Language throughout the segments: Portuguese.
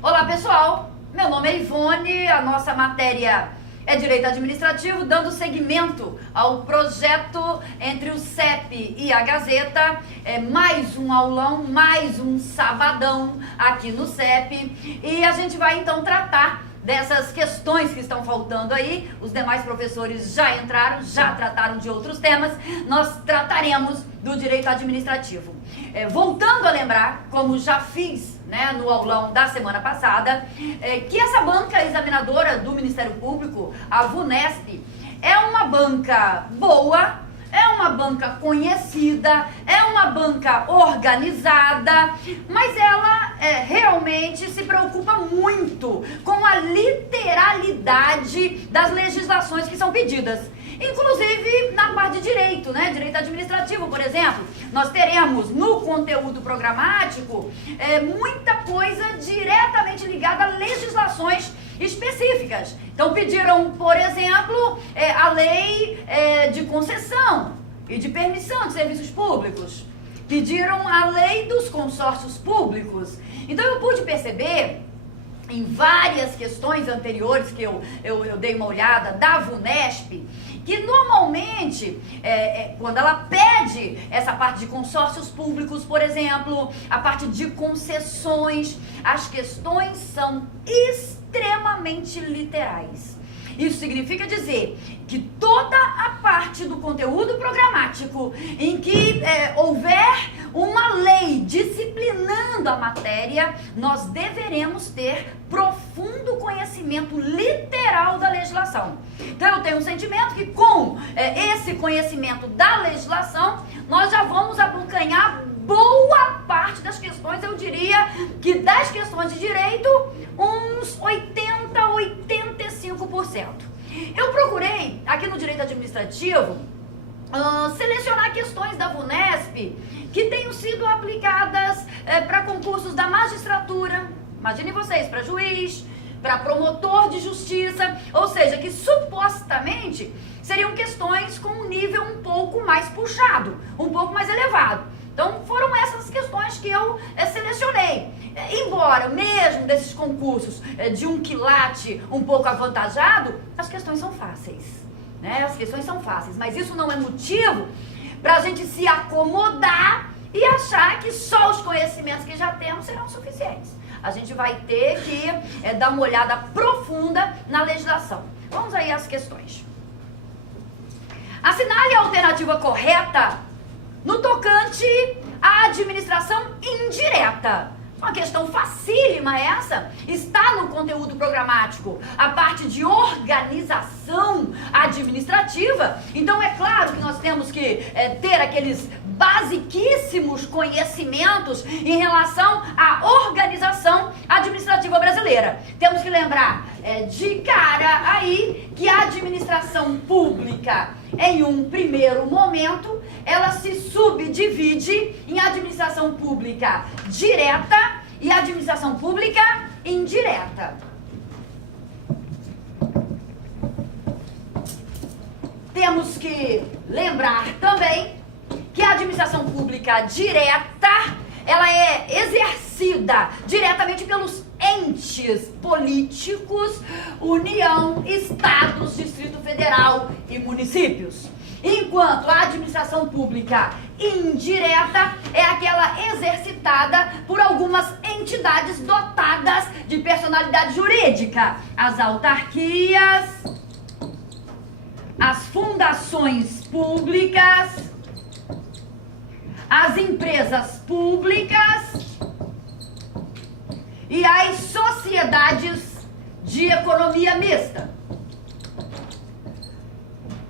Olá pessoal, meu nome é Ivone, a nossa matéria é Direito Administrativo, dando seguimento ao projeto entre o CEP e a Gazeta. É mais um aulão, mais um sabadão aqui no CEP, e a gente vai então tratar dessas questões que estão faltando aí. Os demais professores já entraram, já trataram de outros temas. Nós trataremos do direito administrativo. Voltando a lembrar, como já fiz no aulão da semana passada, que essa banca examinadora do Ministério Público, a VUNESP, é uma banca boa, é uma banca conhecida, é uma banca organizada, mas ela realmente se preocupa muito com a literalidade das legislações que são pedidas. Inclusive na parte de direito, direito administrativo, por exemplo, nós teremos no conteúdo programático muita coisa diretamente ligada a legislações específicas. Então pediram, por exemplo, a lei de concessão e de permissão de serviços públicos. Pediram a lei dos consórcios públicos. Então eu pude perceber em várias questões anteriores que eu dei uma olhada da VUNESP, que normalmente, quando ela pede essa parte de consórcios públicos, por exemplo, a parte de concessões, as questões são extremamente literais. Isso significa dizer que toda a parte do conteúdo programático em que houver uma lei disciplinando a matéria, nós deveremos ter profundo conhecimento literal da legislação. Então eu tenho um sentimento que com esse conhecimento da legislação, nós já vamos abocanhar boa parte das questões. Eu diria que das questões de direito, uns 85%. Eu procurei, aqui no direito administrativo, selecionar questões da VUNESP que tenham sido aplicadas para concursos da magistratura, imaginem vocês, para juiz, para promotor de justiça, ou seja, que supostamente seriam questões com um nível um pouco mais puxado, um pouco mais elevado. Então foram essas questões que eu selecionei. Embora mesmo desses concursos de um quilate um pouco avantajado, as questões são fáceis, As questões são fáceis, mas isso não é motivo para a gente se acomodar e achar que só os conhecimentos que já temos serão suficientes. A gente vai ter que dar uma olhada profunda na legislação. Vamos aí às questões. Assinale a alternativa correta no tocante à administração indireta. Uma questão facílima essa, está no conteúdo programático, a parte de organização administrativa. Então é claro que nós temos que ter aqueles basiquíssimos conhecimentos em relação à organização administrativa brasileira. Temos que lembrar de cara aí que a administração pública, em um primeiro momento, ela se subdivide em administração pública direta e administração pública indireta. Temos que lembrar também que a administração pública direta, ela é exercida diretamente pelos entes políticos, União, Estados, Distrito Federal e municípios. Enquanto a administração pública indireta é aquela exercitada por algumas entidades dotadas de personalidade jurídica. As autarquias, as fundações públicas, as empresas públicas e as sociedades de economia mista.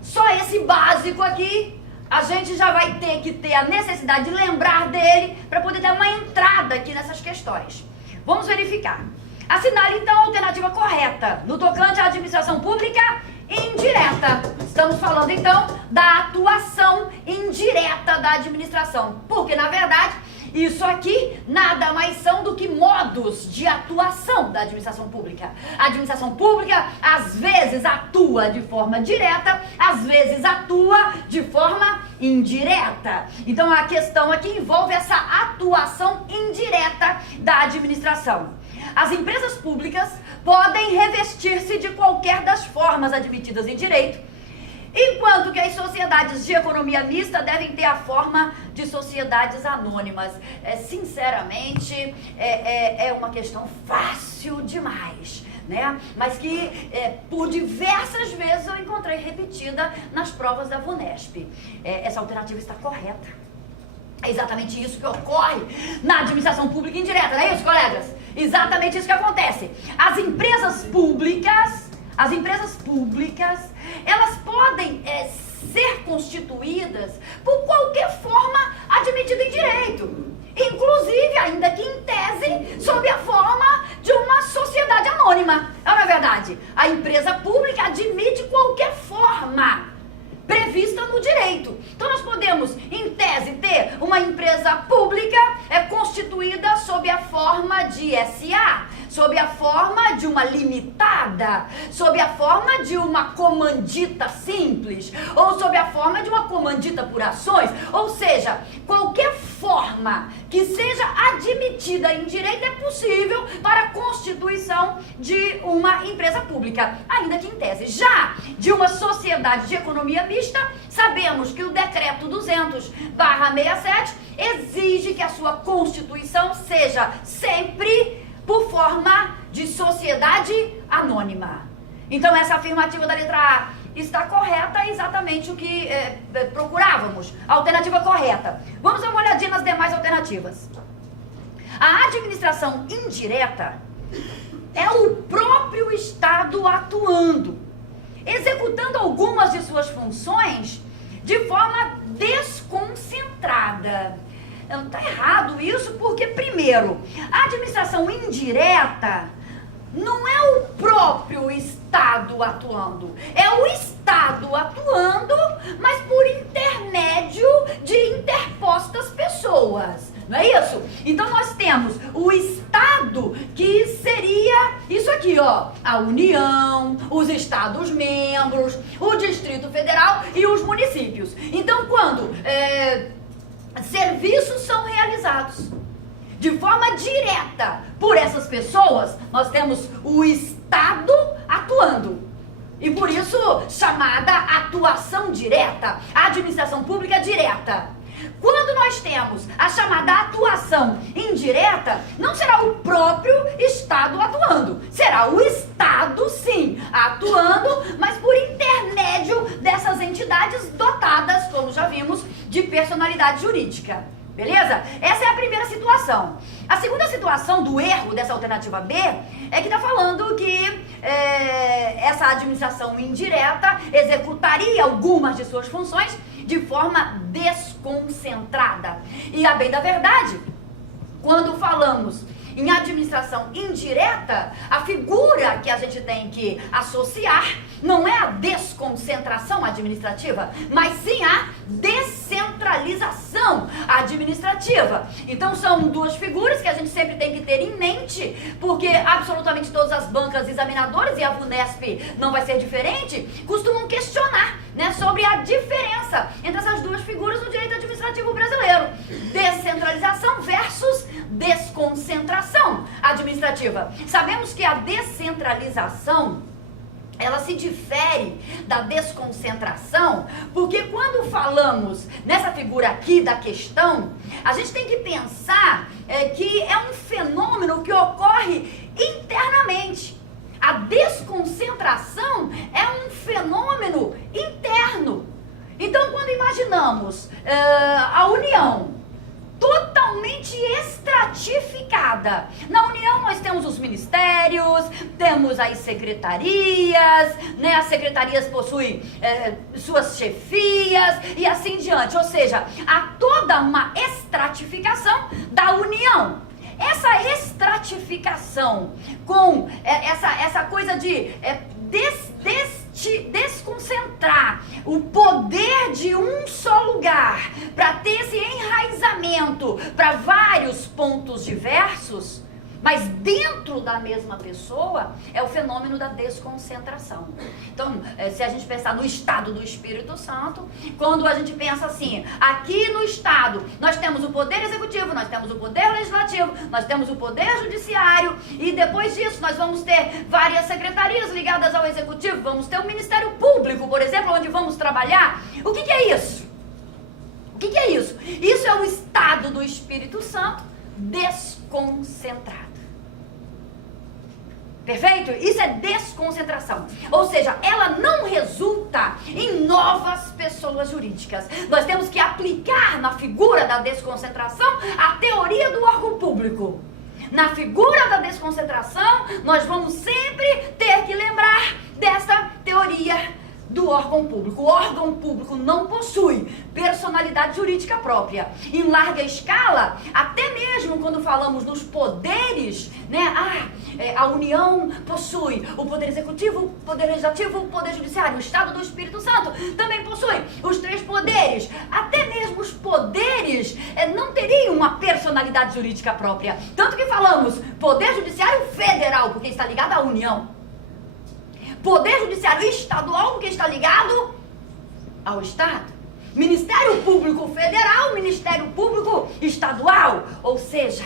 Só esse básico aqui, a gente já vai ter que ter a necessidade de lembrar dele para poder dar uma entrada aqui nessas questões. Vamos verificar. Assinale então a alternativa correta no tocante à administração pública indireta. Estamos falando então da atuação indireta da administração, porque na verdade isso aqui nada mais são do que modos de atuação da administração pública. A administração pública às vezes atua de forma direta, às vezes atua de forma indireta. Então a questão aqui envolve essa atuação indireta da administração. as empresas públicas podem revestir-se de qualquer das formas admitidas em direito, enquanto que as sociedades de economia mista devem ter a forma de sociedades anônimas. Sinceramente, é uma questão fácil demais, né? Mas que por diversas vezes eu encontrei repetida nas provas da VUNESP. Essa alternativa está correta. É exatamente isso que ocorre na administração pública indireta, não é isso, colegas? Exatamente isso que acontece. As empresas públicas, elas podem ser constituídas por qualquer forma admitida em direito. Inclusive, ainda que em tese, sob a forma de uma sociedade anônima. Não é verdade? A empresa pública admite qualquer forma prevista no direito. Então nós podemos, em tese, ter uma empresa pública constituída sob a forma de SA, sob a forma de uma limitada, sob a forma de uma comandita simples, ou sob a forma de uma comandita por ações, ou seja, qualquer forma que seja admitida em direito é possível para a constituição de uma empresa pública, ainda que em tese. Já de uma sociedade de economia mista, sabemos que o decreto 200/67 exige que a sua constituição seja sempre por forma de sociedade anônima. Então essa afirmativa da letra A está correta, é exatamente o que procurávamos. A alternativa correta. Vamos dar uma olhadinha nas demais alternativas. A administração indireta é o próprio Estado atuando, executando algumas de suas funções de forma desconcentrada. Está errado isso porque, primeiro, a administração indireta não é o próprio Estado atuando, é o Estado atuando, mas por intermédio de interpostas pessoas, não é isso? Então nós temos o Estado, que seria isso aqui, ó, a União, os Estados-membros, o Distrito Federal e os municípios. Então quando serviços são realizados de forma direta por essas pessoas, nós temos o Estado atuando. E por isso, chamada atuação direta, administração pública direta. Quando nós temos a chamada atuação indireta, não será o próprio Estado atuando. Será o Estado, sim, atuando, mas por intermédio dessas entidades dotadas, como já vimos, de personalidade jurídica. Beleza? Essa é a primeira situação. A segunda situação do erro dessa alternativa B é que está falando que essa administração indireta executaria algumas de suas funções de forma desconcentrada. E a bem da verdade, quando falamos em administração indireta, a figura que a gente tem que associar não é a desconcentração administrativa, mas sim a descentralização administrativa. Então são duas figuras que a gente sempre tem que ter em mente, porque absolutamente todas as bancas examinadoras, e a VUNESP não vai ser diferente, costumam questionar, né, sobre a diferença entre essas duas figuras no direito administrativo brasileiro. Descentralização versus desconcentração administrativa. Sabemos que a descentralização, ela se difere da desconcentração, porque quando falamos nessa figura aqui da questão, a gente tem que pensar que é um fenômeno que ocorre internamente. A desconcentração é um fenômeno interno. Então, quando imaginamos a União totalmente estratificada. Na União nós temos os ministérios, temos as secretarias, né? As secretarias possuem suas chefias e assim diante. Ou seja, há toda uma estratificação da União. Essa estratificação com essa coisa de desconcentrar o poder de um só lugar para ter esse enraizamento para vários pontos diversos, Mas dentro da mesma pessoa é o fenômeno da desconcentração. Então, se a gente pensar no estado do Espírito Santo, quando a gente pensa assim, aqui no estado nós temos o poder executivo, nós temos o poder legislativo, nós temos o poder judiciário, e depois disso nós vamos ter várias secretarias ligadas ao executivo, vamos ter o Ministério Público, por exemplo, onde vamos trabalhar. O que é isso? O que é isso? Isso é o estado do Espírito Santo desconcentrado. Perfeito? Isso é desconcentração. Ou seja, ela não resulta em novas pessoas jurídicas. Nós temos que aplicar na figura da desconcentração a teoria do órgão público. Na figura da desconcentração, nós vamos sempre ter que lembrar dessa teoria do órgão público. O órgão público não possui personalidade jurídica própria. Em larga escala, até mesmo quando falamos dos poderes, né? A União possui o poder executivo, o poder legislativo, o poder judiciário. O Estado do Espírito Santo também possui os 3 poderes. Até mesmo os poderes não teriam uma personalidade jurídica própria. Tanto que falamos poder judiciário federal, porque está ligado à União. Poder judiciário estadual, porque está ligado ao Estado. Ministério Público Federal, Ministério Público Estadual. Ou seja,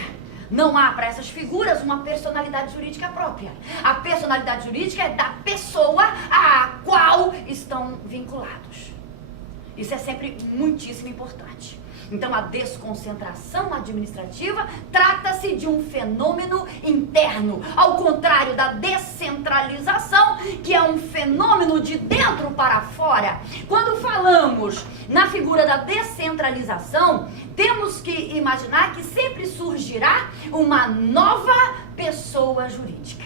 não há para essas figuras uma personalidade jurídica própria. A personalidade jurídica é da pessoa a qual estão vinculados. Isso é sempre muitíssimo importante. Então, a desconcentração administrativa trata-se de um fenômeno interno, ao contrário da descentralização, que é um fenômeno de dentro para fora. Quando falamos na figura da descentralização, temos que imaginar que sempre surgirá uma nova pessoa jurídica.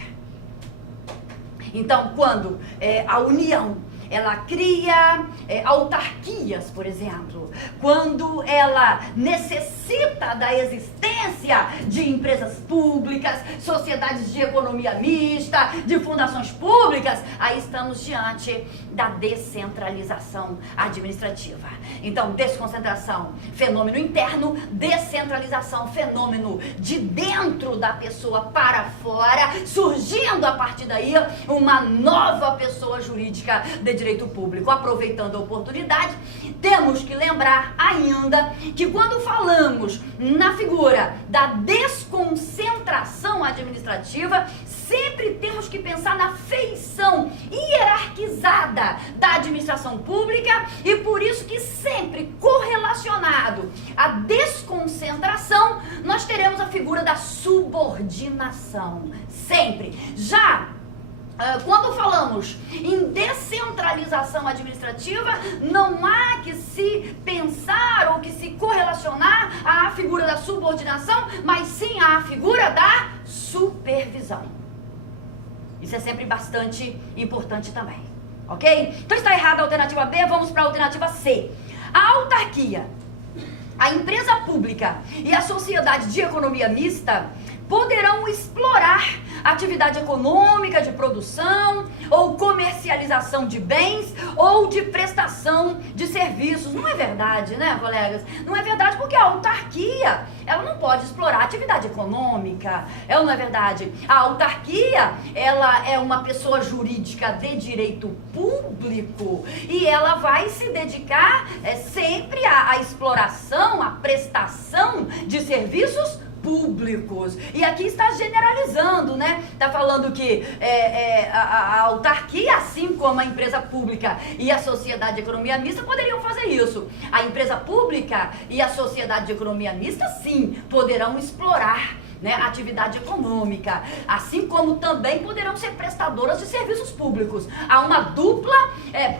Então, quando a União ela cria autarquias, por exemplo, quando ela necessita da existência de empresas públicas, sociedades de economia mista, de fundações públicas, aí estamos diante da descentralização administrativa. Então, desconcentração, fenômeno interno; descentralização, fenômeno de dentro da pessoa para fora, surgindo a partir daí uma nova pessoa jurídica de direito público. Aproveitando a oportunidade, temos que lembrar ainda que quando falamos na figura da desconcentração administrativa, sempre temos que pensar na feição hierarquizada da administração pública, e por isso que sempre correlacionado à desconcentração, nós teremos a figura da subordinação. Sempre. Já quando falamos em descentralização administrativa, não há que se pensar ou que se correlacionar à figura da subordinação, mas sim à figura da supervisão. Isso é sempre bastante importante também, ok? Então está errada a alternativa B, vamos para a alternativa C. A autarquia, a empresa pública e a sociedade de economia mista poderão explorar atividade econômica de produção ou comercialização de bens ou de prestação de serviços. Não é verdade, né, colegas? Não é verdade, porque a autarquia, ela não pode explorar atividade econômica. Não é verdade? A autarquia, ela é uma pessoa jurídica de direito público e ela vai se dedicar sempre à exploração, à prestação de serviços públicos. E aqui está generalizando, né? Está falando que a autarquia, assim como a empresa pública e a sociedade de economia mista, poderiam fazer isso. A empresa pública e a sociedade de economia mista, sim, poderão explorar, né, atividade econômica, assim como também poderão ser prestadoras de serviços públicos. Há uma dupla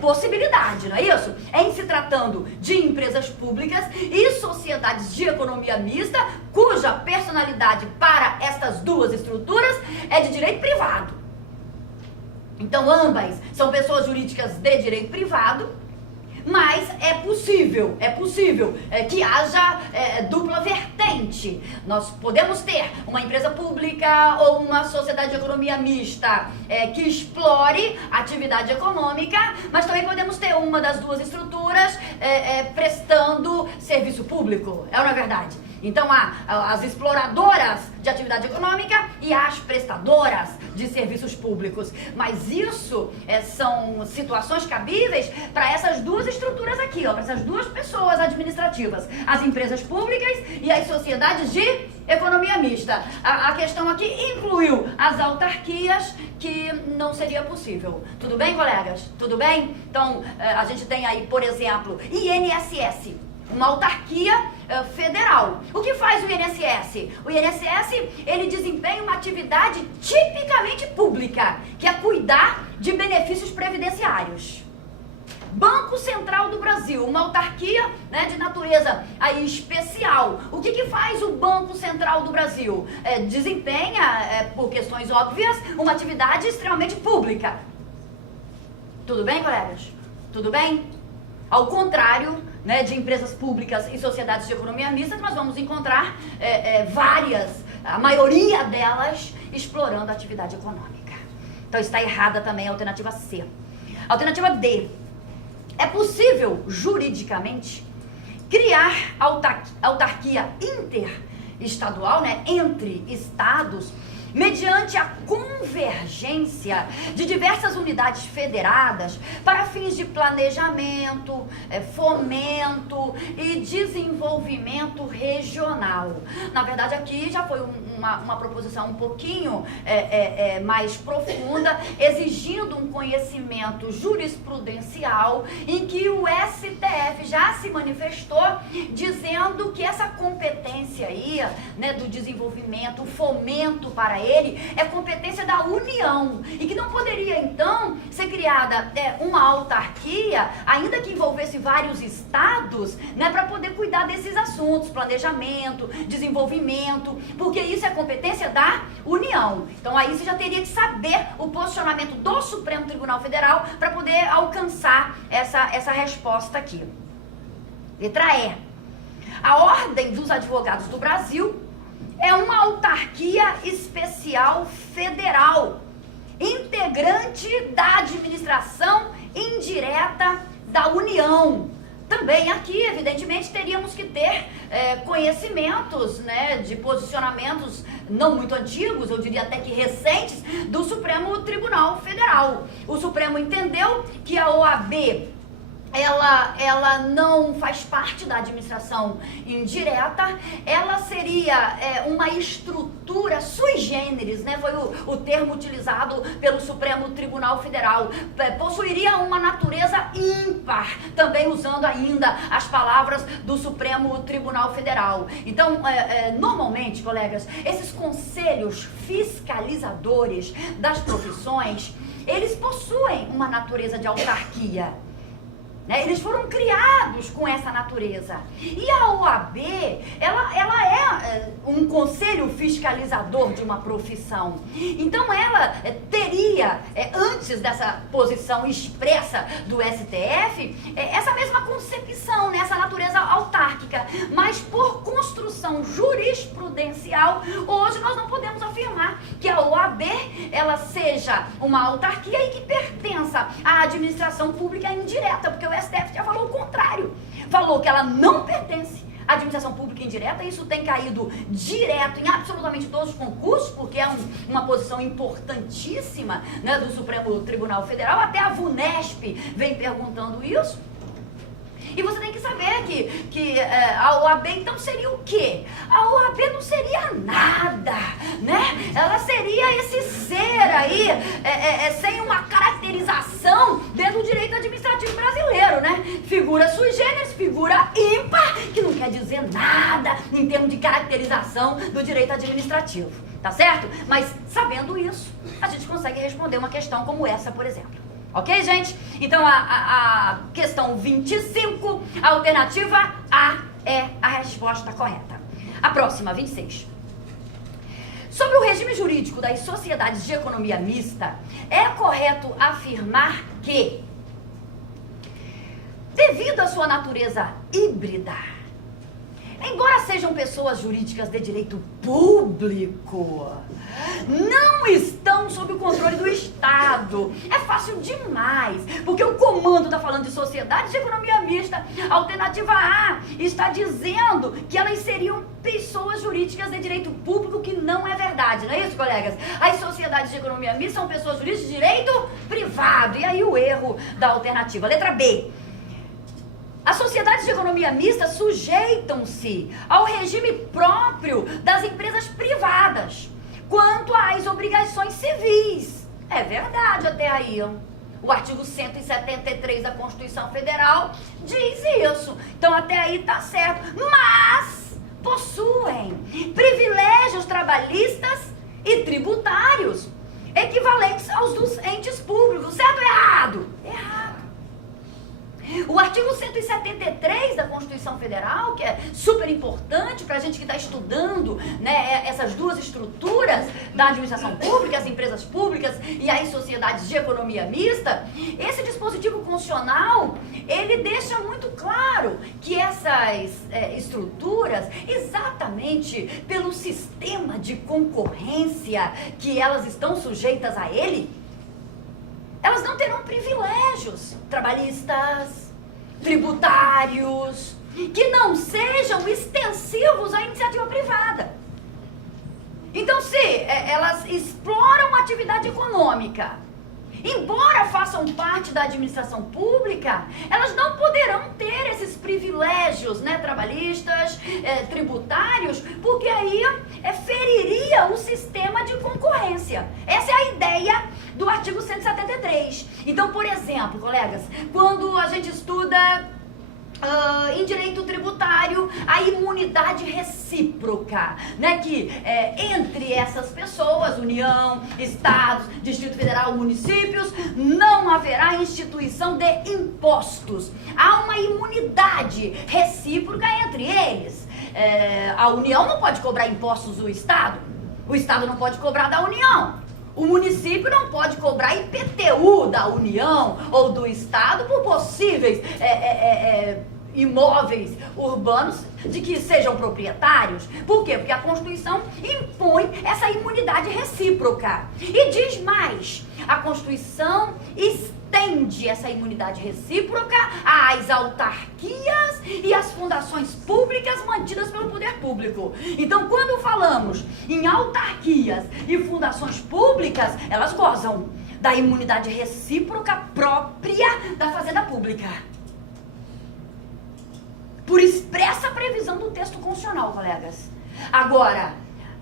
possibilidade, não é isso? Em se tratando de empresas públicas e sociedades de economia mista, cuja personalidade para estas duas estruturas é de direito privado. Então, ambas são pessoas jurídicas de direito privado, mas é possível que haja dupla vertente. Nós podemos ter uma empresa pública ou uma sociedade de economia mista que explore atividade econômica, mas também podemos ter uma das duas estruturas prestando serviço público. Não é verdade? Então há as exploradoras de atividade econômica e as prestadoras de serviços públicos. Mas isso são situações cabíveis para essas duas estruturas aqui, para essas duas pessoas administrativas, as empresas públicas e as sociedades de economia mista. A questão aqui incluiu as autarquias, que não seria possível. Tudo bem, colegas? Tudo bem? Então, a gente tem aí, por exemplo, INSS, uma autarquia federal. O que faz o INSS? O INSS, ele desempenha uma atividade tipicamente pública, que é cuidar de benefícios previdenciários. Banco Central do Brasil, uma autarquia, né, de natureza aí especial. O que faz o Banco Central do Brasil? Desempenha, por questões óbvias, uma atividade extremamente pública. Tudo bem, colegas? Tudo bem? Ao contrário, né, de empresas públicas e sociedades de economia mista, nós vamos encontrar várias, a maioria delas, explorando a atividade econômica. Então está errada também a alternativa C. Alternativa D. É possível, juridicamente, criar autarquia interestadual, né, entre estados, mediante a convergência de diversas unidades federadas para fins de planejamento, fomento e desenvolvimento regional. Na verdade, aqui já foi uma proposição um pouquinho mais profunda, exigindo um conhecimento jurisprudencial, em que o STF já se manifestou dizendo que essa competência aí, né, do desenvolvimento, o fomento para ele, é competência da União, e que não poderia então ser criada uma autarquia, ainda que envolvesse vários estados, né, para poder cuidar desses assuntos, planejamento, desenvolvimento, porque isso é competência da União. Então aí você já teria que saber o posicionamento do Supremo Tribunal Federal para poder alcançar essa resposta aqui. Letra E. A Ordem dos Advogados do Brasil é uma autarquia especial federal, integrante da administração indireta da União. Também aqui, evidentemente, teríamos que ter conhecimentos, né, de posicionamentos não muito antigos, eu diria até que recentes, do Supremo Tribunal Federal. O Supremo entendeu que a OAB ela não faz parte da administração indireta, ela seria uma estrutura sui generis, né? Foi o termo utilizado pelo Supremo Tribunal Federal, possuiria uma natureza ímpar, também usando ainda as palavras do Supremo Tribunal Federal. Então, normalmente, colegas, esses conselhos fiscalizadores das profissões, eles possuem uma natureza de autarquia. Eles foram criados com essa natureza. E a OAB, ela é um conselho fiscalizador de uma profissão. Então ela teria, antes dessa posição expressa do STF, essa mesma concepção, né, essa natureza autárquica. Mas por construção jurisprudencial, hoje nós não podemos afirmar que a OAB ela seja uma autarquia e que pertença à administração pública indireta, porque o STF já falou o contrário. Falou que ela não pertence à administração pública indireta. Isso tem caído direto em absolutamente todos os concursos, porque é uma posição importantíssima, né, do Supremo Tribunal Federal. Até a VUNESP vem perguntando isso. E você tem que saber que a OAB então seria o quê? A OAB não seria nada, né? Ela seria esse ser aí, sem uma caracterização dentro do direito administrativo brasileiro, né? Figura sui generis, figura ímpar, que não quer dizer nada em termos de caracterização do direito administrativo, tá certo? Mas sabendo isso, a gente consegue responder uma questão como essa, por exemplo. Ok, gente? Então, a questão 25, a alternativa A é a resposta correta. A próxima, 26. Sobre o regime jurídico das sociedades de economia mista, é correto afirmar que, devido à sua natureza híbrida, embora sejam pessoas jurídicas de direito público, não estão sob o controle do Estado. É fácil demais, porque o comando está falando de sociedades de economia mista. A alternativa A está dizendo que elas seriam pessoas jurídicas de direito público, que não é verdade, não é isso, colegas? As sociedades de economia mista são pessoas jurídicas de direito privado. E aí o erro da alternativa. Letra B. As sociedades de economia mista sujeitam-se ao regime próprio das empresas privadas quanto às obrigações civis. É verdade até aí. O artigo 173 da Constituição Federal diz isso. Então até aí tá certo. Mas possuem privilégios trabalhistas e tributários equivalentes aos dos entes públicos. Certo ou errado? Errado. O artigo 173 da Constituição Federal, que é super importante para a gente que está estudando, né, essas duas estruturas da administração pública, as empresas públicas e as sociedades de economia mista, esse dispositivo constitucional, ele deixa muito claro que essas estruturas, exatamente pelo sistema de concorrência que elas estão sujeitas a ele, elas não terão privilégios trabalhistas, tributários, que não sejam extensivos à iniciativa privada. Então, se elas exploram a atividade econômica, embora façam parte da administração pública, elas não poderão ter esses privilégios, né, trabalhistas, tributários, porque aí feriria o sistema de concorrência. Essa é a ideia do artigo 173. Então, por exemplo, colegas, quando a gente estuda em direito tributário, a imunidade recíproca, né, que entre essas pessoas, União, Estados, Distrito Federal, municípios, não haverá instituição de impostos. Há uma imunidade recíproca entre eles. A União não pode cobrar impostos do Estado, o Estado não pode cobrar da União. O município não pode cobrar IPTU da União ou do Estado por possíveis imóveis urbanos de que sejam proprietários. Por quê? Porque a Constituição impõe essa imunidade recíproca. E diz mais, a Constituição estende essa imunidade recíproca às autarquias e às fundações públicas mantidas pelo poder público. Então, quando falamos em autarquias e fundações públicas, elas gozam da imunidade recíproca própria da Fazenda Pública, por expressa previsão do texto constitucional, colegas. Agora,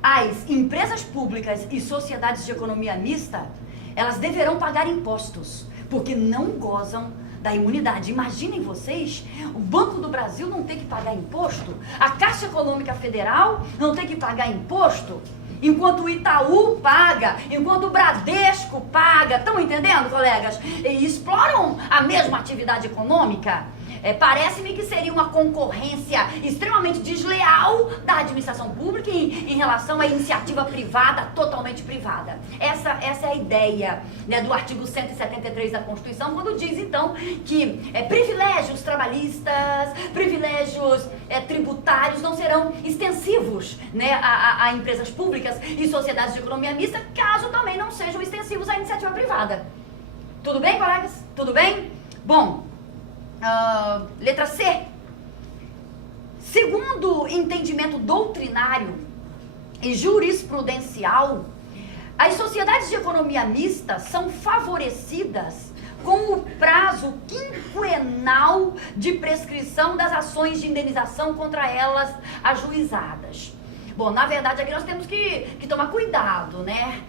as empresas públicas e sociedades de economia mista, elas deverão pagar impostos, porque não gozam da imunidade. Imaginem vocês, o Banco do Brasil não tem que pagar imposto, a Caixa Econômica Federal não tem que pagar imposto, enquanto o Itaú paga, enquanto o Bradesco paga. Estão entendendo, colegas? E exploram a mesma atividade econômica. Parece-me que seria uma concorrência extremamente desleal da administração pública em relação à iniciativa privada, totalmente privada. Essa é a ideia, né, do artigo 173 da Constituição, quando diz, então, que privilégios trabalhistas, privilégios tributários não serão extensivos, né, a empresas públicas e sociedades de economia mista, caso também não sejam extensivos à iniciativa privada. Tudo bem, colegas? Tudo bem? Bom, letra C. Segundo o entendimento doutrinário e jurisprudencial, as sociedades de economia mista são favorecidas com o prazo quinquenal de prescrição das ações de indenização contra elas ajuizadas. Bom, na verdade aqui nós temos que tomar cuidado, né?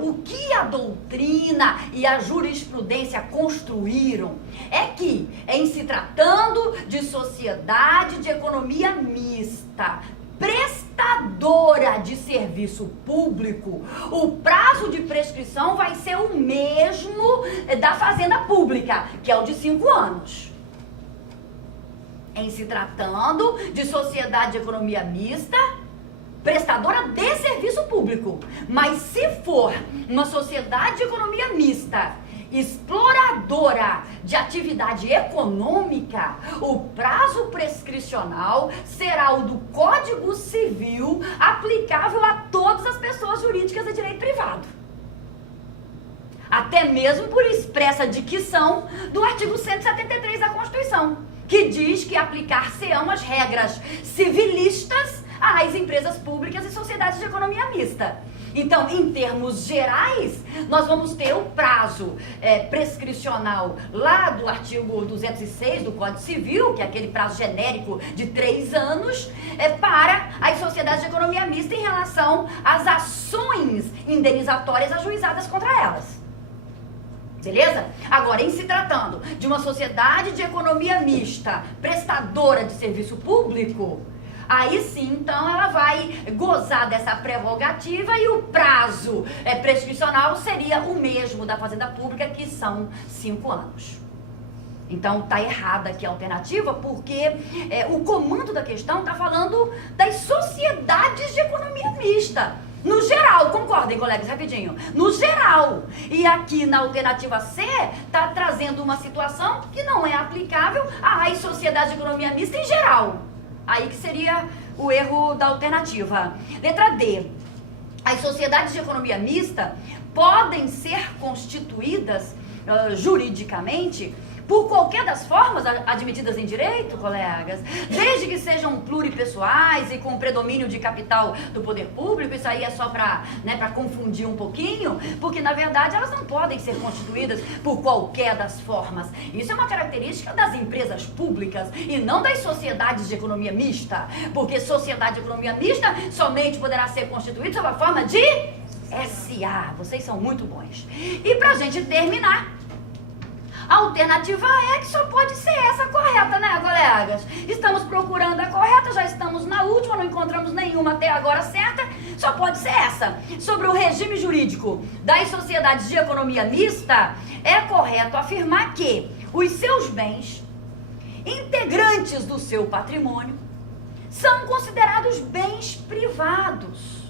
O que a doutrina e a jurisprudência construíram é que, em se tratando de sociedade de economia mista, prestadora de serviço público, o prazo de prescrição vai ser o mesmo da Fazenda Pública, que é o de 5 anos. Em se tratando de sociedade de economia mista, prestadora de serviço público. Mas se for uma sociedade de economia mista exploradora de atividade econômica, o prazo prescricional será o do Código Civil aplicável a todas as pessoas jurídicas de direito privado. Até mesmo por expressa dicção do artigo 173 da Constituição, que diz que aplicar-se-ão as regras civilistas às empresas públicas e sociedades de economia mista. Então, em termos gerais, nós vamos ter o prazo prescricional lá do artigo 206 do Código Civil, que é aquele prazo genérico de 3 anos, para as sociedades de economia mista em relação às ações indenizatórias ajuizadas contra elas. Beleza? Agora, em se tratando de uma sociedade de economia mista, prestadora de serviço público, aí sim, então, ela vai gozar dessa prerrogativa e o prazo prescricional seria o mesmo da Fazenda Pública, que são 5 anos. Então, tá errada aqui a alternativa, porque o comando da questão está falando das sociedades de economia mista. No geral, concordem, colegas, rapidinho. No geral. E aqui na alternativa C, está trazendo uma situação que não é aplicável às sociedades de economia mista em geral. Aí que seria o erro da alternativa. Letra D. As sociedades de economia mista podem ser constituídas juridicamente por qualquer das formas admitidas em direito, colegas, desde que sejam pluripessoais e com predomínio de capital do poder público. Isso aí é só para confundir um pouquinho, porque na verdade elas não podem ser constituídas por qualquer das formas. Isso é uma característica das empresas públicas e não das sociedades de economia mista, porque sociedade de economia mista somente poderá ser constituída sob a forma de SA. Vocês são muito bons. E pra gente terminar, a alternativa é que só pode ser essa correta, né, colegas? Estamos procurando a correta, já estamos na última, não encontramos nenhuma até agora certa, só pode ser essa. Sobre o regime jurídico das sociedades de economia mista, é correto afirmar que os seus bens, integrantes do seu patrimônio, são considerados bens privados,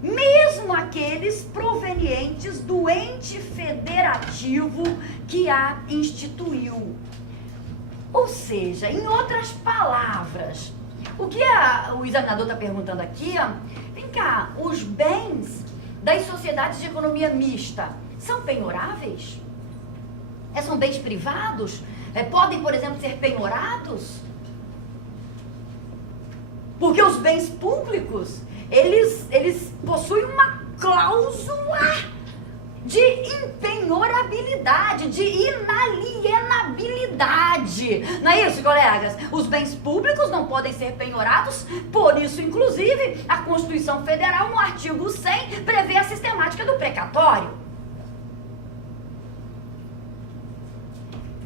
mesmo aqueles provenientes do ente federativo que a instituiu. Ou seja, em outras palavras, o que o examinador está perguntando aqui, vem cá, os bens das sociedades de economia mista são penhoráveis? São bens privados? Podem, por exemplo, ser penhorados? Porque os bens públicos, eles possuem uma cláusula de impenhorabilidade, de inalienabilidade. Não é isso, colegas? Os bens públicos não podem ser penhorados, por isso, inclusive, a Constituição Federal, no artigo 100, prevê a sistemática do precatório.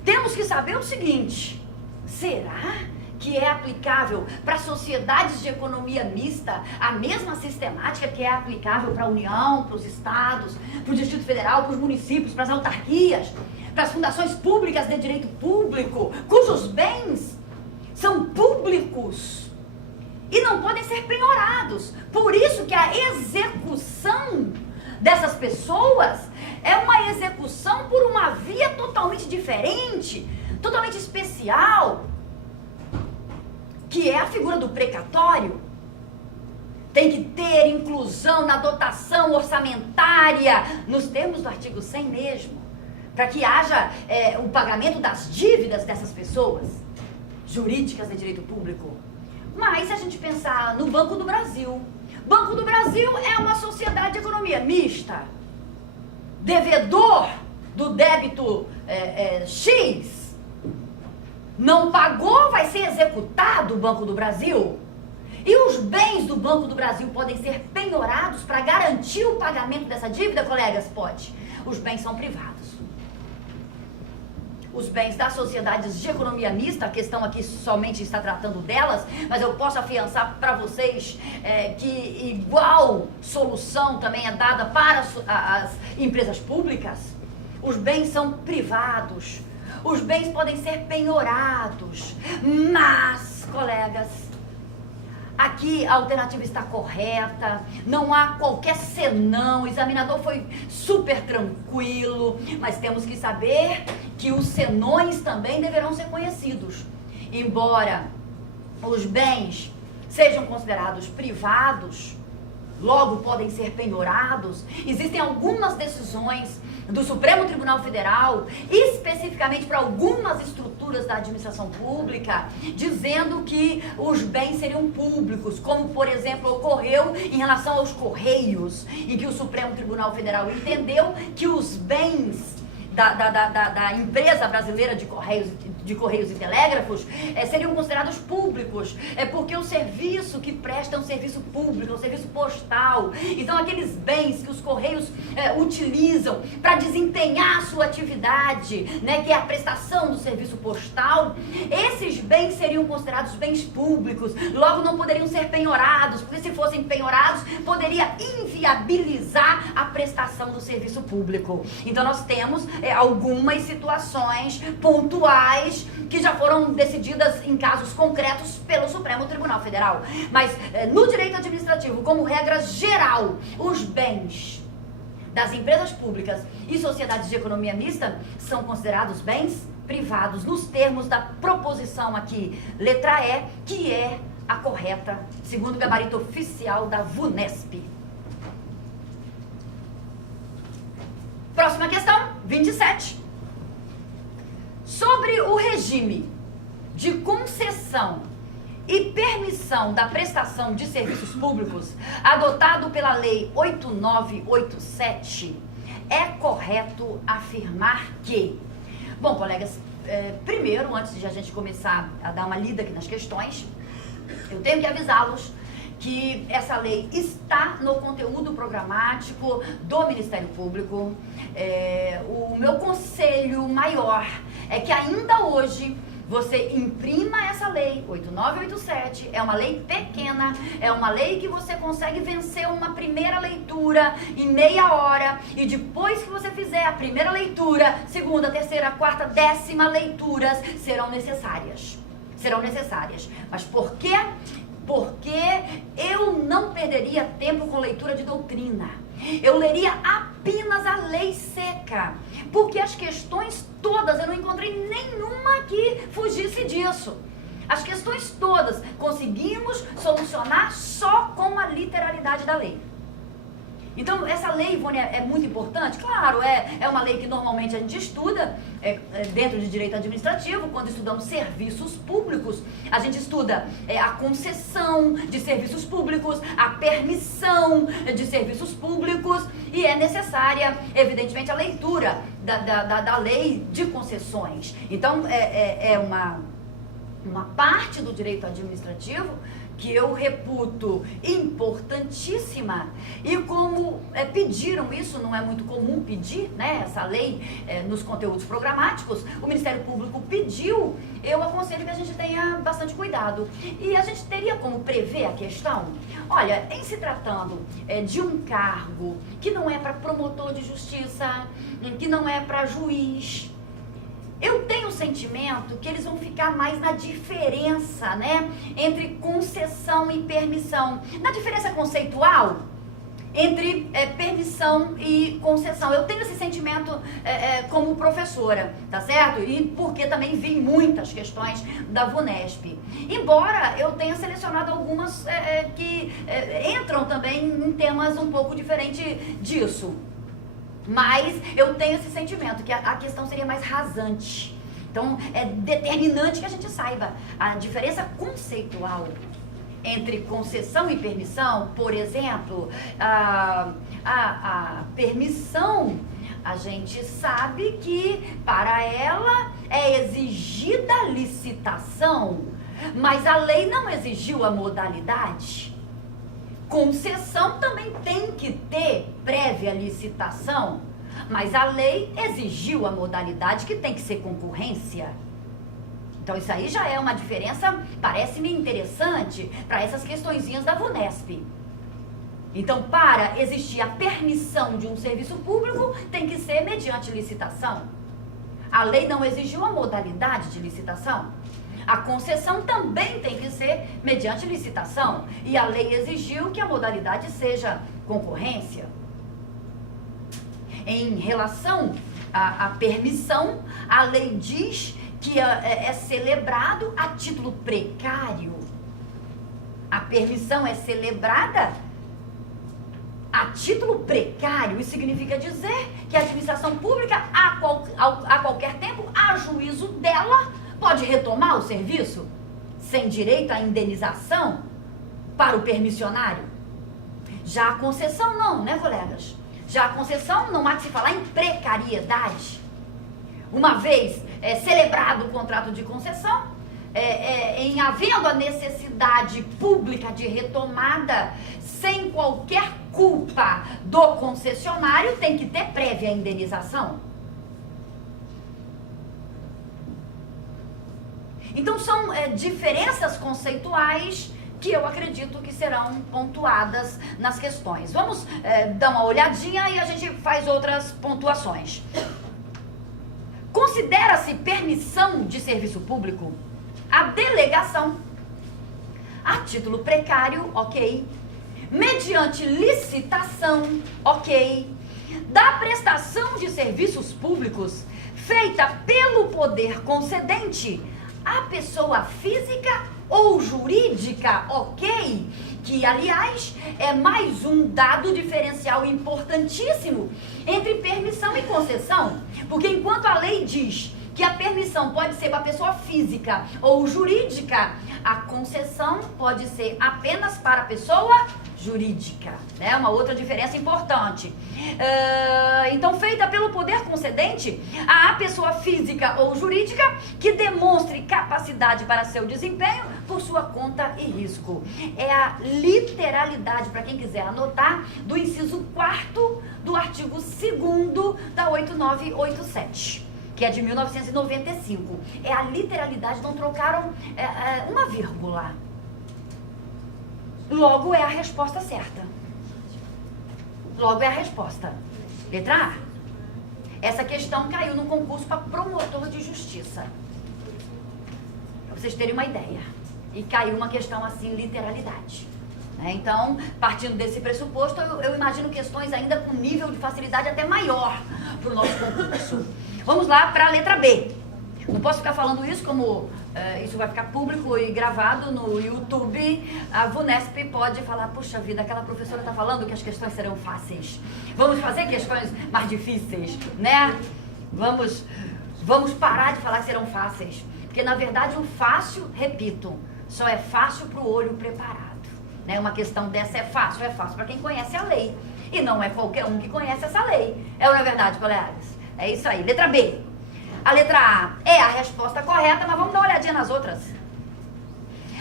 Temos que saber o seguinte: será que é aplicável para sociedades de economia mista a mesma sistemática que é aplicável para a União, para os estados, para o Distrito Federal, para os municípios, para as autarquias, para as fundações públicas de direito público, cujos bens são públicos e não podem ser penhorados? Por isso que a execução dessas pessoas é uma execução por uma via totalmente diferente, totalmente especial, que é a figura do precatório. Tem que ter inclusão na dotação orçamentária, nos termos do artigo 100 mesmo, para que haja o pagamento das dívidas dessas pessoas jurídicas de direito público. Mas se a gente pensar no Banco do Brasil, Banco do Brasil é uma sociedade de economia mista. Devedor do débito X não pagou, vai ser executado o Banco do Brasil. E os bens do Banco do Brasil podem ser penhorados para garantir o pagamento dessa dívida, colegas? Pode. Os bens são privados. Os bens das sociedades de economia mista, a questão aqui somente está tratando delas, mas eu posso afiançar para vocês que igual solução também é dada para as empresas públicas. Os bens são privados. Os bens podem ser penhorados, mas, colegas, Aqui a alternativa está correta, não há qualquer senão, o examinador foi super tranquilo, mas temos que saber que os senões também deverão ser conhecidos. Embora os bens sejam considerados privados, logo podem ser penhorados, existem algumas decisões do Supremo Tribunal Federal, especificamente para algumas estruturas da administração pública, dizendo que os bens seriam públicos, como, por exemplo, ocorreu em relação aos Correios, em que o Supremo Tribunal Federal entendeu que os bens da empresa brasileira de Correios e Telégrafos seriam considerados públicos, porque o serviço que presta é um serviço público, é um serviço postal. Então aqueles bens que os Correios utilizam para desempenhar a sua atividade, né, que é a prestação do serviço postal, esses bens seriam considerados bens públicos, logo não poderiam ser penhorados, porque se fossem penhorados, poderia inviabilizar a prestação do serviço público. Então nós temos algumas situações pontuais que já foram decididas em casos concretos pelo Supremo Tribunal Federal. Mas no direito administrativo, como regra geral, os bens das empresas públicas e sociedades de economia mista são considerados bens privados, nos termos da proposição aqui, letra E, que é a correta, segundo o gabarito oficial da VUNESP. Próxima questão, 27. Sobre o regime de concessão e permissão da prestação de serviços públicos adotado pela Lei 8987, é correto afirmar que... Bom, colegas, primeiro, antes de a gente começar a dar uma lida aqui nas questões, eu tenho que avisá-los que essa lei está no conteúdo programático do Ministério Público. O meu conselho maior é que ainda hoje você imprima essa lei 8987, é uma lei pequena, é uma lei que você consegue vencer uma primeira leitura em meia hora, e depois que você fizer a primeira leitura, segunda, terceira, quarta, 10ª leituras serão necessárias. Mas por quê? Porque eu não perderia tempo com leitura de doutrina. Eu leria apenas a lei seca, porque as questões todas, eu não encontrei nenhuma que fugisse disso. As questões todas conseguimos solucionar só com a literalidade da lei. Então, essa lei, Ivone, é muito importante? Claro, é uma lei que normalmente a gente estuda dentro de direito administrativo, quando estudamos serviços públicos. A gente estuda a concessão de serviços públicos, a permissão de serviços públicos, e é necessária, evidentemente, a leitura da lei de concessões. Então, é uma parte do direito administrativo que eu reputo importantíssima, e como pediram isso, não é muito comum pedir, né, essa lei nos conteúdos programáticos, o Ministério Público pediu, eu aconselho que a gente tenha bastante cuidado. E a gente teria como prever a questão? Olha, em se tratando de um cargo que não é para promotor de justiça, que não é para juiz, eu tenho o sentimento que eles vão ficar mais na diferença, né, entre concessão e permissão. Na diferença conceitual entre permissão e concessão. Eu tenho esse sentimento como professora, tá certo? E porque também vi muitas questões da VUNESP. Embora eu tenha selecionado algumas que entram também em temas um pouco diferentes disso. Mas eu tenho esse sentimento que a questão seria mais rasante. Então, é determinante que a gente saiba a diferença conceitual entre concessão e permissão. Por exemplo, a permissão, a gente sabe que para ela é exigida a licitação, mas a lei não exigiu a modalidade. Concessão também tem que ter prévia licitação, mas a lei exigiu a modalidade, que tem que ser concorrência. Então isso aí já é uma diferença, parece-me interessante, para essas questõezinhas da VUNESP. Então, para existir a permissão de um serviço público, tem que ser mediante licitação. A lei não exigiu a modalidade de licitação. A concessão também tem que ser mediante licitação. E a lei exigiu que a modalidade seja concorrência. Em relação à permissão, a lei diz que é celebrado a título precário. A permissão é celebrada a título precário. Isso significa dizer que a administração pública, a qualquer tempo, a juízo dela, pode retomar o serviço sem direito à indenização para o permissionário. Já a concessão não, né, colegas? Já a concessão não há que se falar em precariedade. Uma vez celebrado o contrato de concessão, em havendo a necessidade pública de retomada, sem qualquer culpa do concessionário, tem que ter prévia indenização. Então são diferenças conceituais que eu acredito que serão pontuadas nas questões. Vamos dar uma olhadinha e a gente faz outras pontuações. Considera-se permissão de serviço público a delegação a título precário, ok, mediante licitação, ok, da prestação de serviços públicos feita pelo poder concedente a pessoa física ou jurídica, ok? Que, aliás, é mais um dado diferencial importantíssimo entre permissão e concessão. Porque enquanto a lei diz que a permissão pode ser para pessoa física ou jurídica, a concessão pode ser apenas para a pessoa jurídica, né? Uma outra diferença importante. Então, feita pelo poder concedente a pessoa física ou jurídica que demonstre capacidade para seu desempenho por sua conta e risco. É a literalidade, para quem quiser anotar, do inciso 4º do artigo 2º da 8987. Que é de 1995. É a literalidade, não trocaram uma vírgula. Logo é a resposta certa. Logo é a resposta. Letra A. Essa questão caiu no concurso para promotor de justiça. Para vocês terem uma ideia. E caiu uma questão assim, literalidade. Então, partindo desse pressuposto, eu imagino questões ainda com nível de facilidade até maior para o nosso concurso. Vamos lá para a letra B. Não posso ficar falando isso, como isso vai ficar público e gravado no YouTube. A VUNESP pode falar, puxa vida, aquela professora está falando que as questões serão fáceis. Vamos fazer questões mais difíceis, né? Vamos parar de falar que serão fáceis. Porque, na verdade, o fácil, repito, só é fácil para o olho preparado. Né? Uma questão dessa é fácil para quem conhece a lei. E não é qualquer um que conhece essa lei. É ou não é verdade, colegas? É isso aí. Letra B. A letra A é a resposta correta, mas vamos dar uma olhadinha nas outras.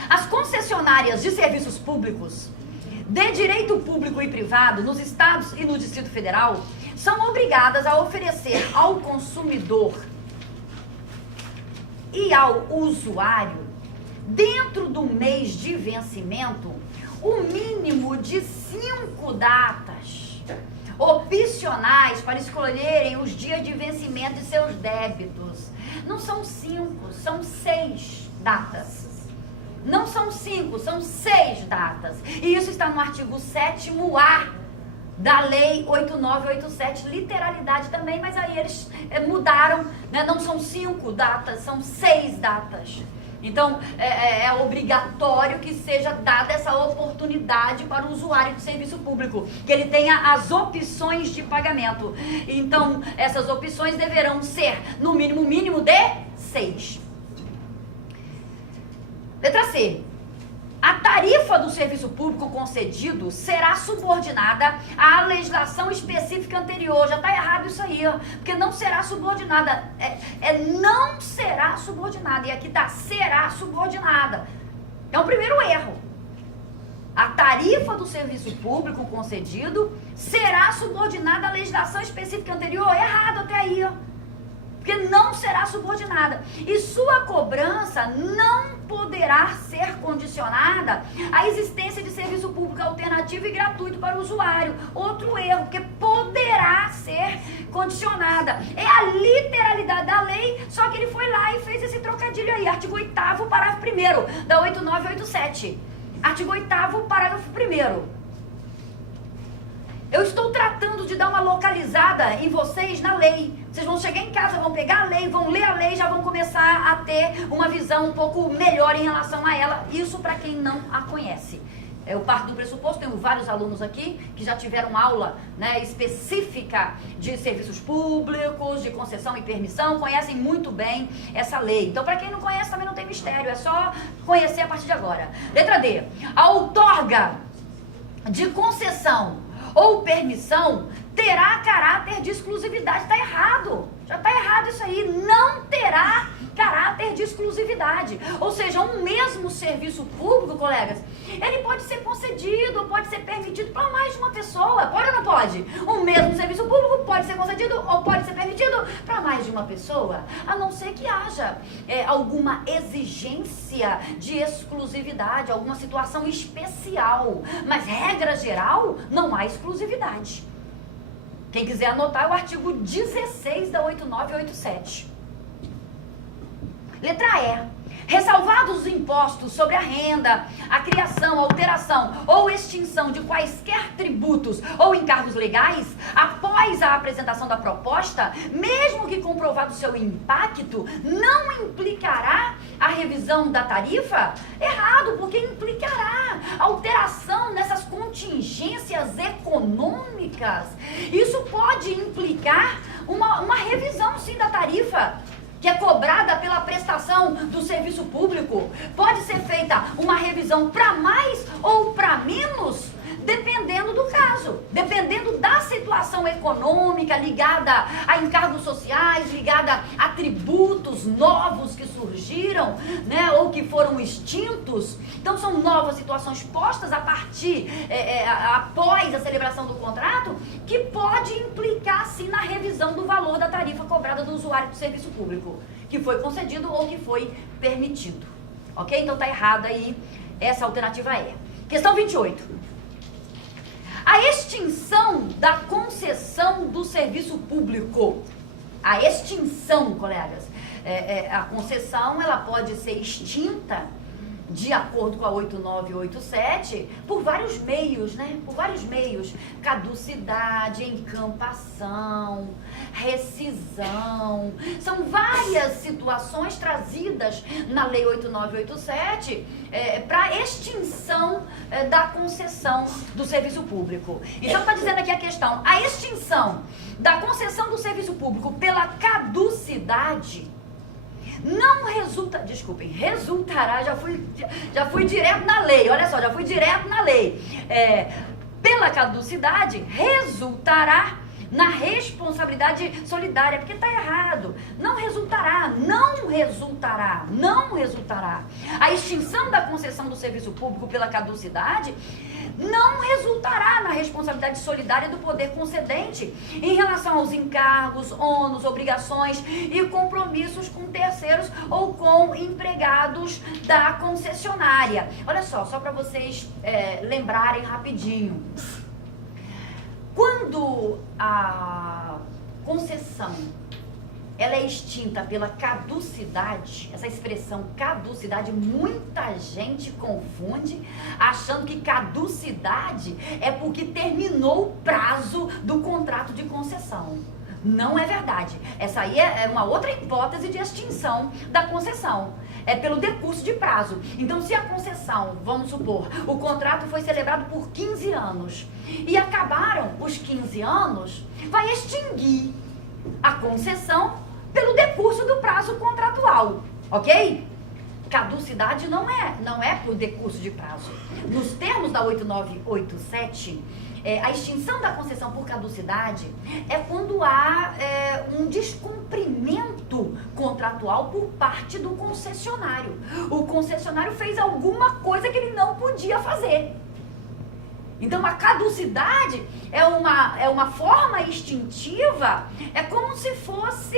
As concessionárias de serviços públicos, de direito público e privado, nos estados e no Distrito Federal, são obrigadas a oferecer ao consumidor e ao usuário, dentro do mês de vencimento, o mínimo de 5 datas opcionais para escolherem os dias de vencimento de seus débitos. Não são 5, são 6 datas. Não são 5, são 6 datas. E isso está no artigo 7º-A da Lei 8987, literalidade também, mas aí eles mudaram, né? Não são 5 datas, são 6 datas. Então, é obrigatório que seja dada essa oportunidade para o usuário do serviço público, que ele tenha as opções de pagamento. Então, essas opções deverão ser, no mínimo de 6. Letra C. A tarifa do serviço público concedido será subordinada à legislação específica anterior. Já está errado isso aí, ó, porque não será subordinada. Não será subordinada. E aqui está será subordinada. É o primeiro erro. A tarifa do serviço público concedido será subordinada à legislação específica anterior. Errado até aí, ó. Porque não será subordinada. E sua cobrança não poderá ser condicionada à existência de serviço público alternativo e gratuito para o usuário. Outro erro, porque poderá ser condicionada. É a literalidade da lei, só que ele foi lá e fez esse trocadilho aí. Artigo 8º, parágrafo 1º, da 8987. Artigo 8º, parágrafo 1º. Eu estou tratando de dar uma localizada em vocês na lei. Vocês vão chegar em casa, vão pegar a lei, vão ler a lei, já vão começar a ter uma visão um pouco melhor em relação a ela. Isso para quem não a conhece. Eu parto do pressuposto, tenho vários alunos aqui que já tiveram aula, né, específica de serviços públicos, de concessão e permissão, conhecem muito bem essa lei. Então, para quem não conhece, também não tem mistério, é só conhecer a partir de agora. Letra D. A outorga de concessão ou permissão terá caráter de exclusividade. Está errado. Já está errado isso aí. Não terá caráter de exclusividade. Ou seja, um mesmo serviço público, colegas, ele pode ser concedido ou pode ser permitido para mais de uma pessoa. Pode ou não pode? Um mesmo serviço público pode ser concedido ou pode ser permitido para mais de uma pessoa. A não ser que haja alguma exigência de exclusividade, alguma situação especial. Mas, regra geral, não há exclusividade. Quem quiser anotar é o artigo 16 da 8987. Letra E. Ressalvados os impostos sobre a renda, a criação, alteração ou extinção de quaisquer tributos ou encargos legais, após a apresentação da proposta, mesmo que comprovado seu impacto, não implicará a revisão da tarifa? Errado, porque implicará alteração nessas contingências econômicas. Isso pode implicar uma revisão, sim, da tarifa, que é cobrada pela prestação do serviço público. Pode ser feita uma revisão para mais ou para menos, dependendo do caso, dependendo da situação econômica ligada a encargos sociais, ligada a tributos novos que surgiram, né, ou que foram extintos. Então são novas situações postas a partir, após a celebração do contrato, que pode implicar sim na revisão do valor da tarifa cobrada do usuário do serviço público, que foi concedido ou que foi permitido. Ok? Então tá errada aí essa alternativa E. Questão 28. A extinção da concessão do serviço público. A extinção, colegas. A concessão, ela pode ser extinta, de acordo com a 8987, por vários meios, né? Por vários meios. Caducidade, encampação, rescisão. São várias situações trazidas na Lei 8987 para extinção da concessão do serviço público. Então está dizendo aqui a questão, a extinção da concessão do serviço público pela caducidade não resultará, já fui direto na lei, olha só, já fui direto na lei. Pela caducidade, resultará na responsabilidade solidária, porque está errado. Não resultará. A extinção da concessão do serviço público pela caducidade não resultará na responsabilidade solidária do poder concedente em relação aos encargos, ônus, obrigações e compromissos com terceiros ou com empregados da concessionária. Olha só para vocês lembrarem rapidinho. Quando a concessão ela é extinta pela caducidade, essa expressão caducidade, muita gente confunde, achando que caducidade é porque terminou o prazo do contrato de concessão. Não é verdade. Essa aí é uma outra hipótese de extinção da concessão. É pelo decurso de prazo. Então, se a concessão, vamos supor, o contrato foi celebrado por 15 anos e acabaram os 15 anos, vai extinguir a concessão pelo decurso do prazo contratual, ok? Caducidade não é por decurso de prazo. Nos termos da 8987, a extinção da concessão por caducidade é quando há um descumprimento contratual por parte do concessionário. O concessionário fez alguma coisa que ele não podia fazer. Então, a caducidade é uma forma extintiva, é como se fosse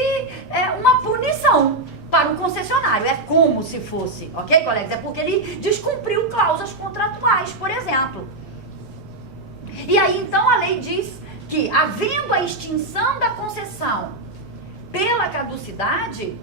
uma punição para o concessionário. É como se fosse, ok, colegas? É porque ele descumpriu cláusulas contratuais, por exemplo. E aí, então, a lei diz que, havendo a extinção da concessão pela caducidade,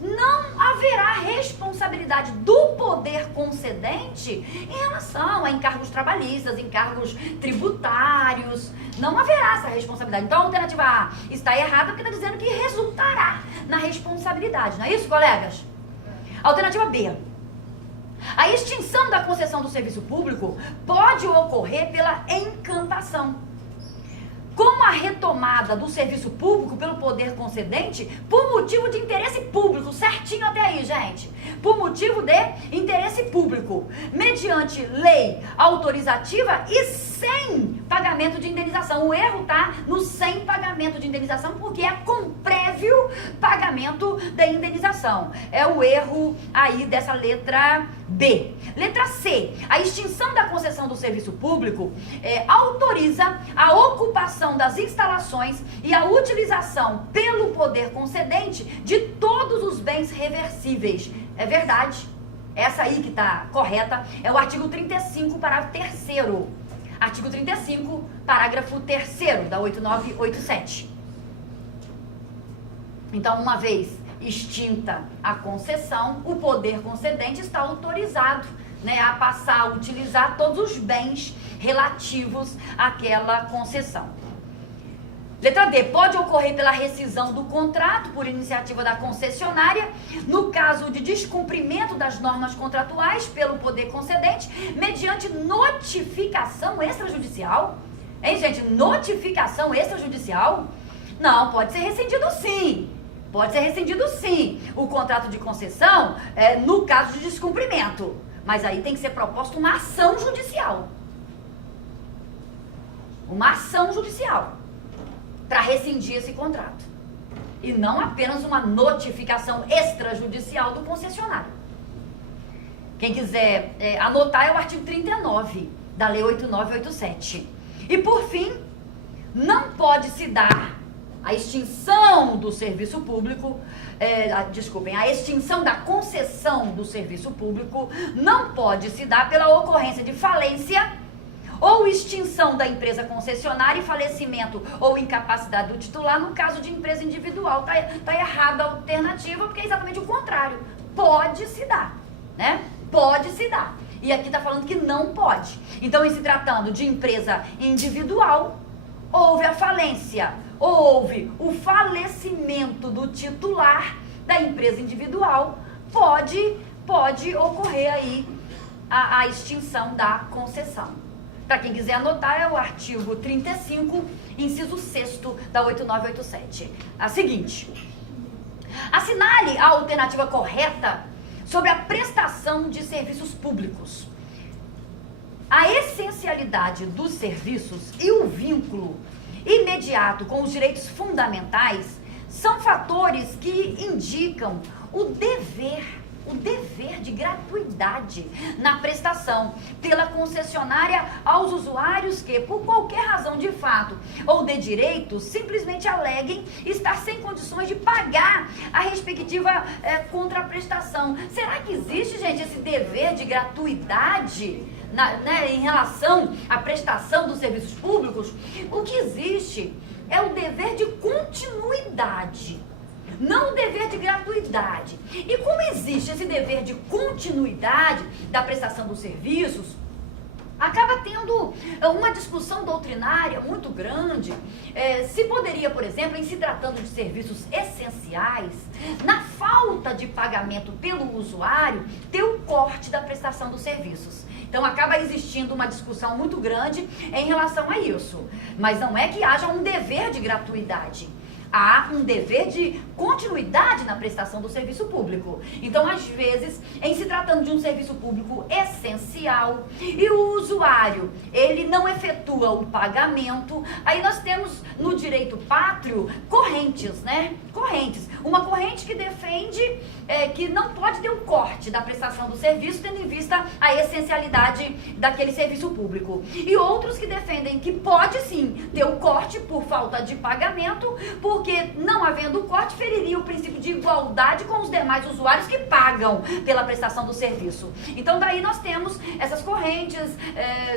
não haverá responsabilidade do poder concedente em relação a encargos trabalhistas, encargos tributários. Não haverá essa responsabilidade. Então a alternativa A está errada porque está dizendo que resultará na responsabilidade. Não é isso, colegas? Alternativa B. A extinção da concessão do serviço público pode ocorrer pela encampação. Com a retomada do serviço público pelo poder concedente, por motivo de interesse público, certinho até aí, gente, por motivo de interesse público, mediante lei autorizativa e sem pagamento de indenização. O erro está no sem pagamento de indenização, porque é com prévio pagamento da indenização. É o erro aí dessa letra B. Letra C. A extinção da concessão do serviço público autoriza a ocupação das instalações e a utilização pelo poder concedente de todos os bens reversíveis. É verdade. Essa aí que está correta é o artigo 35, parágrafo 3º. Artigo 35, parágrafo 3º da 8987. Então, uma vez extinta a concessão, o poder concedente está autorizado, né, a passar a utilizar todos os bens relativos àquela concessão. Letra D. Pode ocorrer pela rescisão do contrato por iniciativa da concessionária, no caso de descumprimento das normas contratuais pelo poder concedente, mediante notificação extrajudicial. Hein, gente? Notificação extrajudicial? Não, pode ser rescindido sim. Pode ser rescindido sim. O contrato de concessão no caso de descumprimento. Mas aí tem que ser proposta uma ação judicial. Uma ação judicial para rescindir esse contrato. E não apenas uma notificação extrajudicial do concessionário. Quem quiser anotar é o artigo 39 da Lei 8987. E por fim, não pode se dar a extinção do serviço público, a extinção da concessão do serviço público não pode se dar pela ocorrência de falência ou extinção da empresa concessionária e falecimento ou incapacidade do titular no caso de empresa individual. Tá errada a alternativa, porque é exatamente o contrário. Pode se dar, né? Pode se dar. E aqui está falando que não pode. Então, em se tratando de empresa individual, houve a falência, houve o falecimento do titular da empresa individual, pode ocorrer aí a extinção da concessão. Para quem quiser anotar, é o artigo 35, inciso 6º da 8987. A seguinte: assinale a alternativa correta sobre a prestação de serviços públicos. A essencialidade dos serviços e o vínculo imediato com os direitos fundamentais são fatores que indicam o dever de gratuidade na prestação pela concessionária aos usuários que, por qualquer razão de fato ou de direito, simplesmente aleguem estar sem condições de pagar a respectiva contraprestação. Será que existe, gente, esse dever de gratuidade em relação à prestação dos serviços públicos? O que existe é o dever de continuidade, não o dever de gratuidade. E como existe esse dever de continuidade da prestação dos serviços, acaba tendo uma discussão doutrinária muito grande. Se poderia, por exemplo, em se tratando de serviços essenciais, na falta de pagamento pelo usuário, ter o corte da prestação dos serviços. Então acaba existindo uma discussão muito grande em relação a isso. Mas não é que haja um dever de gratuidade. Há um dever de continuidade na prestação do serviço público. Então, às vezes, em se tratando de um serviço público essencial e o usuário, ele não efetua o pagamento, aí nós temos no direito pátrio correntes, né? Correntes. Uma corrente que defende que não pode ter o corte da prestação do serviço, tendo em vista a essencialidade daquele serviço público. E outros que defendem que pode sim ter o corte por falta de pagamento, por porque não havendo corte feriria o princípio de igualdade com os demais usuários que pagam pela prestação do serviço. Então daí nós temos essas correntes,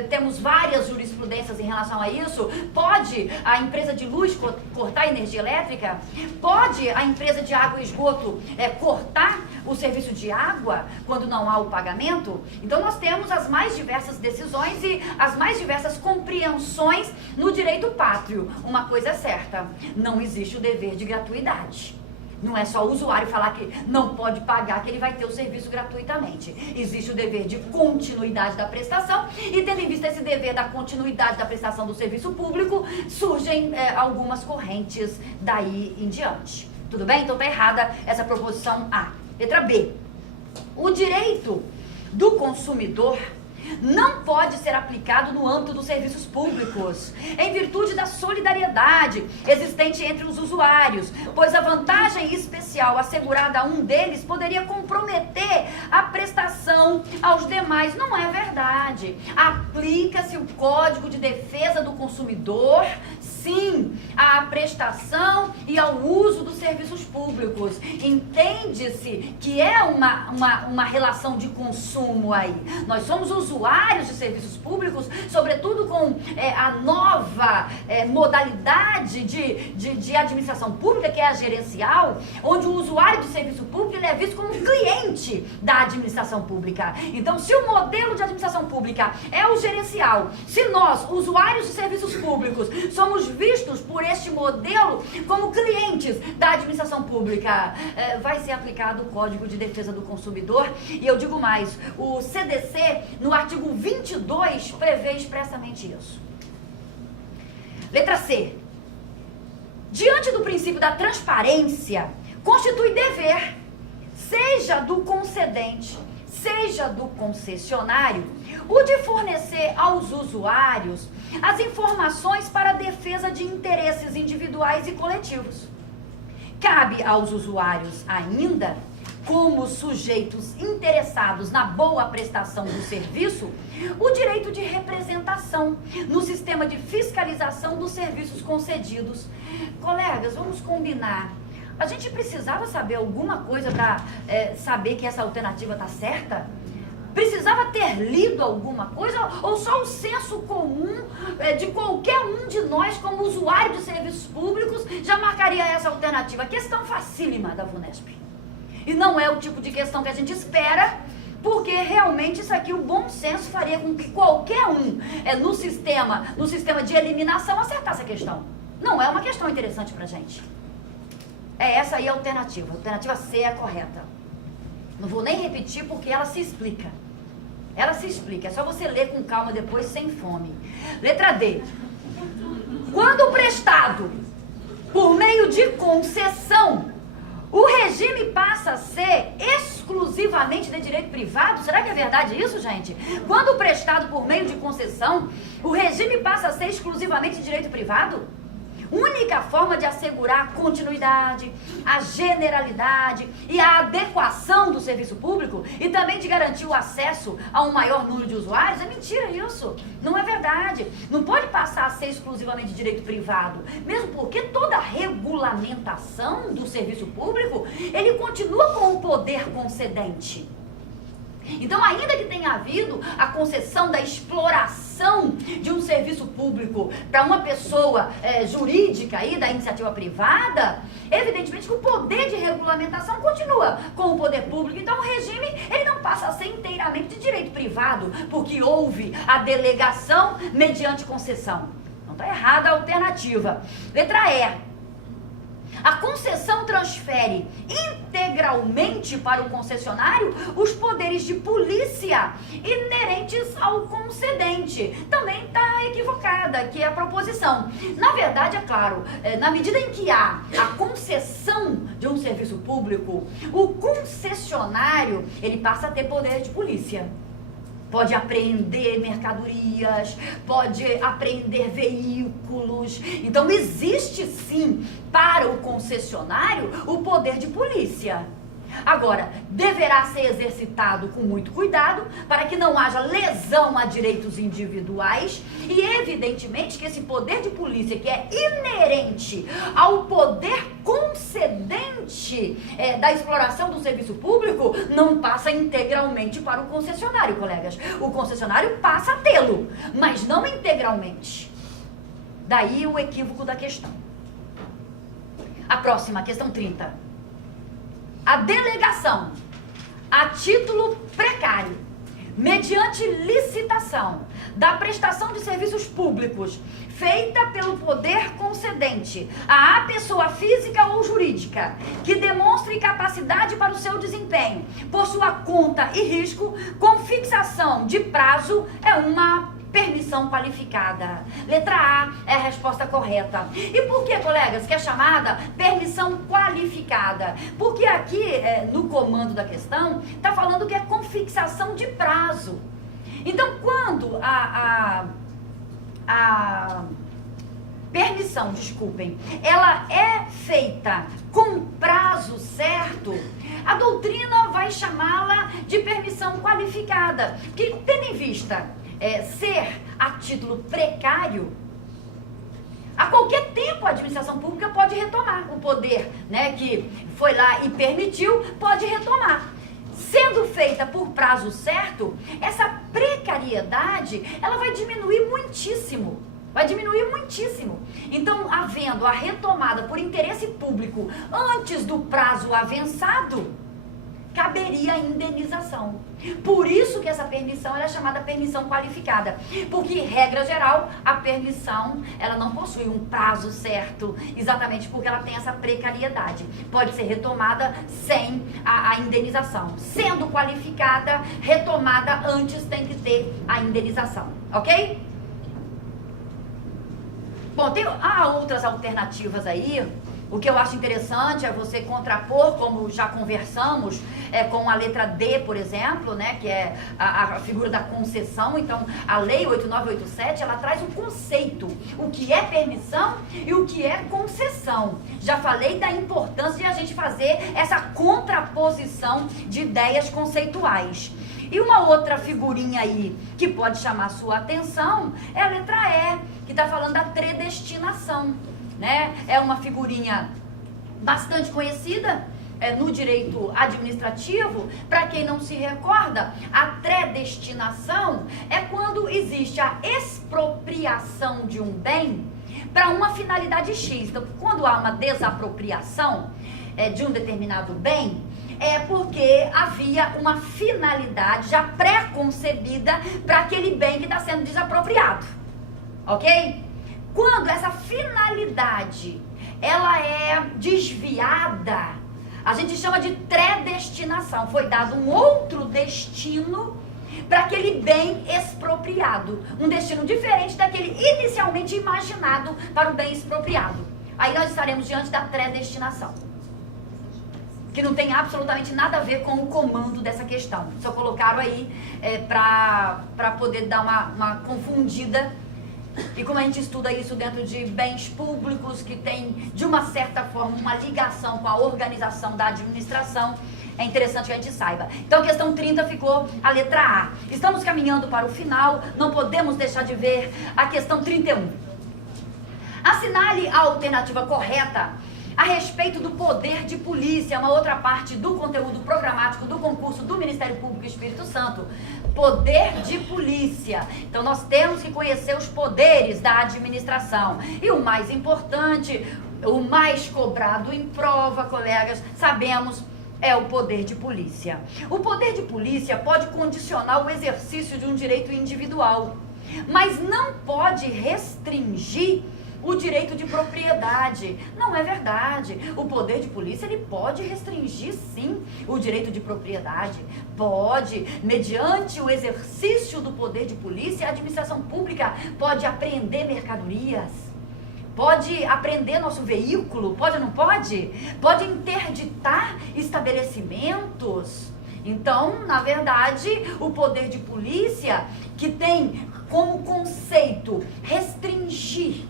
temos várias jurisprudências em relação a isso. Pode a empresa de luz cortar a energia elétrica? Pode a empresa de água e esgoto cortar o serviço de água quando não há o pagamento? Então nós temos as mais diversas decisões e as mais diversas compreensões no direito pátrio. Uma coisa é certa, não existe o dever de gratuidade. Não é só o usuário falar que não pode pagar que ele vai ter o serviço gratuitamente. Existe o dever de continuidade da prestação e, tendo em vista esse dever da continuidade da prestação do serviço público, surgem algumas correntes daí em diante. Tudo bem? Então está errada essa proposição A. Letra B. O direito do consumidor não pode ser aplicado no âmbito dos serviços públicos, em virtude da solidariedade existente entre os usuários, pois a vantagem especial assegurada a um deles poderia comprometer a prestação aos demais. Não é verdade. Aplica-se o Código de Defesa do Consumidor, sim, à prestação e ao uso dos serviços públicos. Entende-se que é uma relação de consumo aí. Nós somos usuários de serviços públicos, sobretudo com a nova modalidade de administração pública, que é a gerencial, onde o usuário de serviço público ele é visto como um cliente da administração pública. Então, se o modelo de administração pública é o gerencial, se nós, usuários de serviços públicos, somos vistos por este modelo como clientes da administração pública, vai ser aplicado o Código de Defesa do Consumidor. E eu digo mais, o CDC, no artigo 22, prevê expressamente isso. Letra C. Diante do princípio da transparência, constitui dever, seja do concedente, seja do concessionário, o de fornecer aos usuários as informações para a defesa de interesses individuais e coletivos. Cabe aos usuários ainda, como sujeitos interessados na boa prestação do serviço, o direito de representação no sistema de fiscalização dos serviços concedidos. Colegas, vamos combinar. A gente precisava saber alguma coisa para saber que essa alternativa está certa? Precisava ter lido alguma coisa ou só o senso comum de qualquer um de nós como usuário de serviços públicos já marcaria essa alternativa? Questão facílima da VUNESP. E não é o tipo de questão que a gente espera, porque realmente isso aqui, o bom senso faria com que qualquer um no sistema de eliminação acertasse a questão. Não é uma questão interessante pra gente. Essa aí a alternativa. A alternativa C é a correta. Não vou nem repetir porque ela se explica. Ela se explica. É só você ler com calma depois, sem fome. Letra D. Quando prestado por meio de concessão, o regime passa a ser exclusivamente de direito privado? Será que é verdade isso, gente? Quando prestado por meio de concessão, o regime passa a ser exclusivamente de direito privado? Única forma de assegurar a continuidade, a generalidade e a adequação do serviço público e também de garantir o acesso a um maior número de usuários? É mentira isso. Não é verdade. Não pode passar a ser exclusivamente de direito privado, mesmo porque toda regulamentação do serviço público, ele continua com o poder concedente. Então, ainda que tenha havido a concessão da exploração de um serviço público para uma pessoa jurídica aí, da iniciativa privada, evidentemente que o poder de regulamentação continua com o poder público. Então, o regime ele não passa a ser inteiramente de direito privado, porque houve a delegação mediante concessão. Não está errada a alternativa. Letra E. A concessão transfere integralmente para o concessionário os poderes de polícia inerentes ao concedente. Também está equivocada aqui a proposição. Na verdade, é claro, na medida em que há a concessão de um serviço público, o concessionário ele passa a ter poder de polícia. Pode apreender mercadorias, pode apreender veículos. Então, existe sim, para o concessionário, o poder de polícia. Agora, deverá ser exercitado com muito cuidado para que não haja lesão a direitos individuais e, evidentemente, que esse poder de polícia, que é inerente ao poder concedente da exploração do serviço público, não passa integralmente para o concessionário, colegas. O concessionário passa a tê-lo, mas não integralmente. Daí o equívoco da questão. A próxima, questão 30. A delegação, a título precário, mediante licitação, da prestação de serviços públicos, feita pelo poder concedente à pessoa física ou jurídica, que demonstre capacidade para o seu desempenho, por sua conta e risco, com fixação de prazo, é uma permissão qualificada. Letra A é a resposta correta. E por que, colegas, que é chamada permissão qualificada? Porque aqui, no comando da questão, está falando que é com fixação de prazo. Então, quando a permissão, desculpem, ela é feita com prazo certo, a doutrina vai chamá-la de permissão qualificada, que, tendo em vista ser a título precário, a qualquer tempo a administração pública pode retomar o poder, que foi lá e permitiu, pode retomar. Sendo feita por prazo certo, essa precariedade, ela vai diminuir muitíssimo. Vai diminuir muitíssimo. Então, havendo a retomada por interesse público antes do prazo avançado, caberia a indenização. Por isso que essa permissão ela é chamada permissão qualificada. Porque, regra geral, a permissão ela não possui um prazo certo, exatamente porque ela tem essa precariedade. Pode ser retomada sem a indenização. Sendo qualificada, retomada antes tem que ter a indenização. Ok? Bom, há outras alternativas aí. O que eu acho interessante é você contrapor, como já conversamos, com a letra D, por exemplo, que é a figura da concessão. Então, a Lei 8987, ela traz um conceito, o que é permissão e o que é concessão. Já falei da importância de a gente fazer essa contraposição de ideias conceituais. E uma outra figurinha aí que pode chamar sua atenção é a letra E, que está falando da predestinação. É uma figurinha bastante conhecida no direito administrativo. Para quem não se recorda, a predestinação é quando existe a expropriação de um bem para uma finalidade X. Então, quando há uma desapropriação de um determinado bem, é porque havia uma finalidade já pré-concebida para aquele bem que está sendo desapropriado. Ok? Quando essa finalidade ela é desviada, a gente chama de predestinação. Foi dado um outro destino para aquele bem expropriado. Um destino diferente daquele inicialmente imaginado para o bem expropriado. Aí nós estaremos diante da predestinação, que não tem absolutamente nada a ver com o comando dessa questão. Só colocaram aí para poder dar uma confundida. E como a gente estuda isso dentro de bens públicos, que tem, de uma certa forma, uma ligação com a organização da administração, é interessante que a gente saiba. Então, a questão 30 ficou a letra A. Estamos caminhando para o final, não podemos deixar de ver a questão 31. Assinale a alternativa correta a respeito do poder de polícia, uma outra parte do conteúdo programático do concurso do Ministério Público Espírito Santo. Poder de polícia. Então, nós temos que conhecer os poderes da administração. E o mais importante, o mais cobrado em prova, colegas, sabemos, é o poder de polícia. O poder de polícia pode condicionar o exercício de um direito individual, mas não pode restringir o direito de propriedade. Não é verdade. O poder de polícia, ele pode restringir, sim, o direito de propriedade. Pode, mediante o exercício do poder de polícia, a administração pública pode apreender mercadorias, pode apreender nosso veículo, pode ou não pode? Pode interditar estabelecimentos. Então, na verdade, o poder de polícia, que tem como conceito restringir,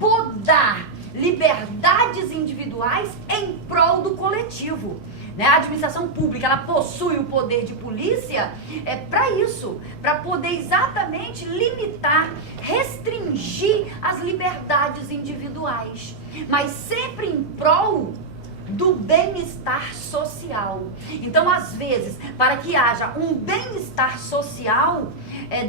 podar liberdades individuais em prol do coletivo. Né? A administração pública, ela possui o poder de polícia para isso, para poder exatamente limitar, restringir as liberdades individuais, mas sempre em prol do bem-estar social. Então, às vezes, para que haja um bem-estar social,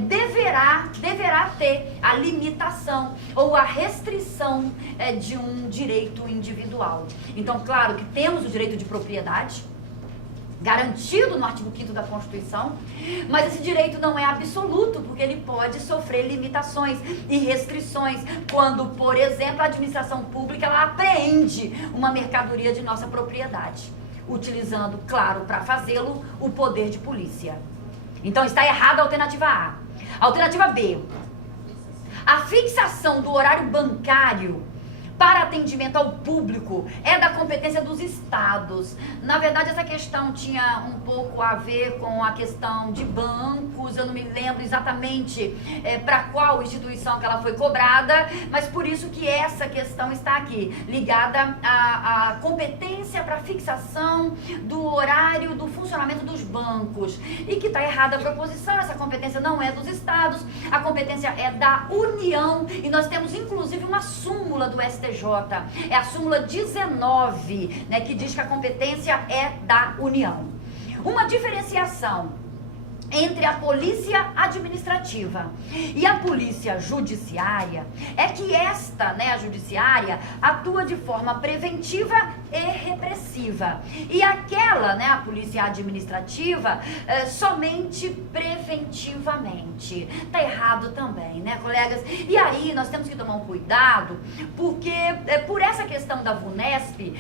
deverá ter a limitação ou a restrição de um direito individual. Então, claro que temos o direito de propriedade, garantido no artigo 5º da Constituição, mas esse direito não é absoluto, porque ele pode sofrer limitações e restrições quando, por exemplo, a administração pública ela apreende uma mercadoria de nossa propriedade, utilizando, claro, para fazê-lo, o poder de polícia. Então está errada a alternativa A. A alternativa B, a fixação do horário bancário para atendimento ao público é da competência dos estados. Na verdade, essa questão tinha um pouco a ver com a questão de bancos, eu não me lembro exatamente para qual instituição que ela foi cobrada, mas por isso que essa questão está aqui, ligada à competência para fixação do horário do funcionamento dos bancos. E que está errada a proposição, essa competência não é dos estados, a competência é da União, e nós temos inclusive uma súmula do STJ, é a súmula 19, né, que diz que a competência é da União. Uma diferenciação entre a polícia administrativa e a polícia judiciária é que esta, né, a judiciária, atua de forma preventiva e repressiva. E aquela, né, a polícia administrativa, somente preventivamente. Tá errado também, né, colegas? E aí nós temos que tomar um cuidado, porque por essa questão da VUNESP,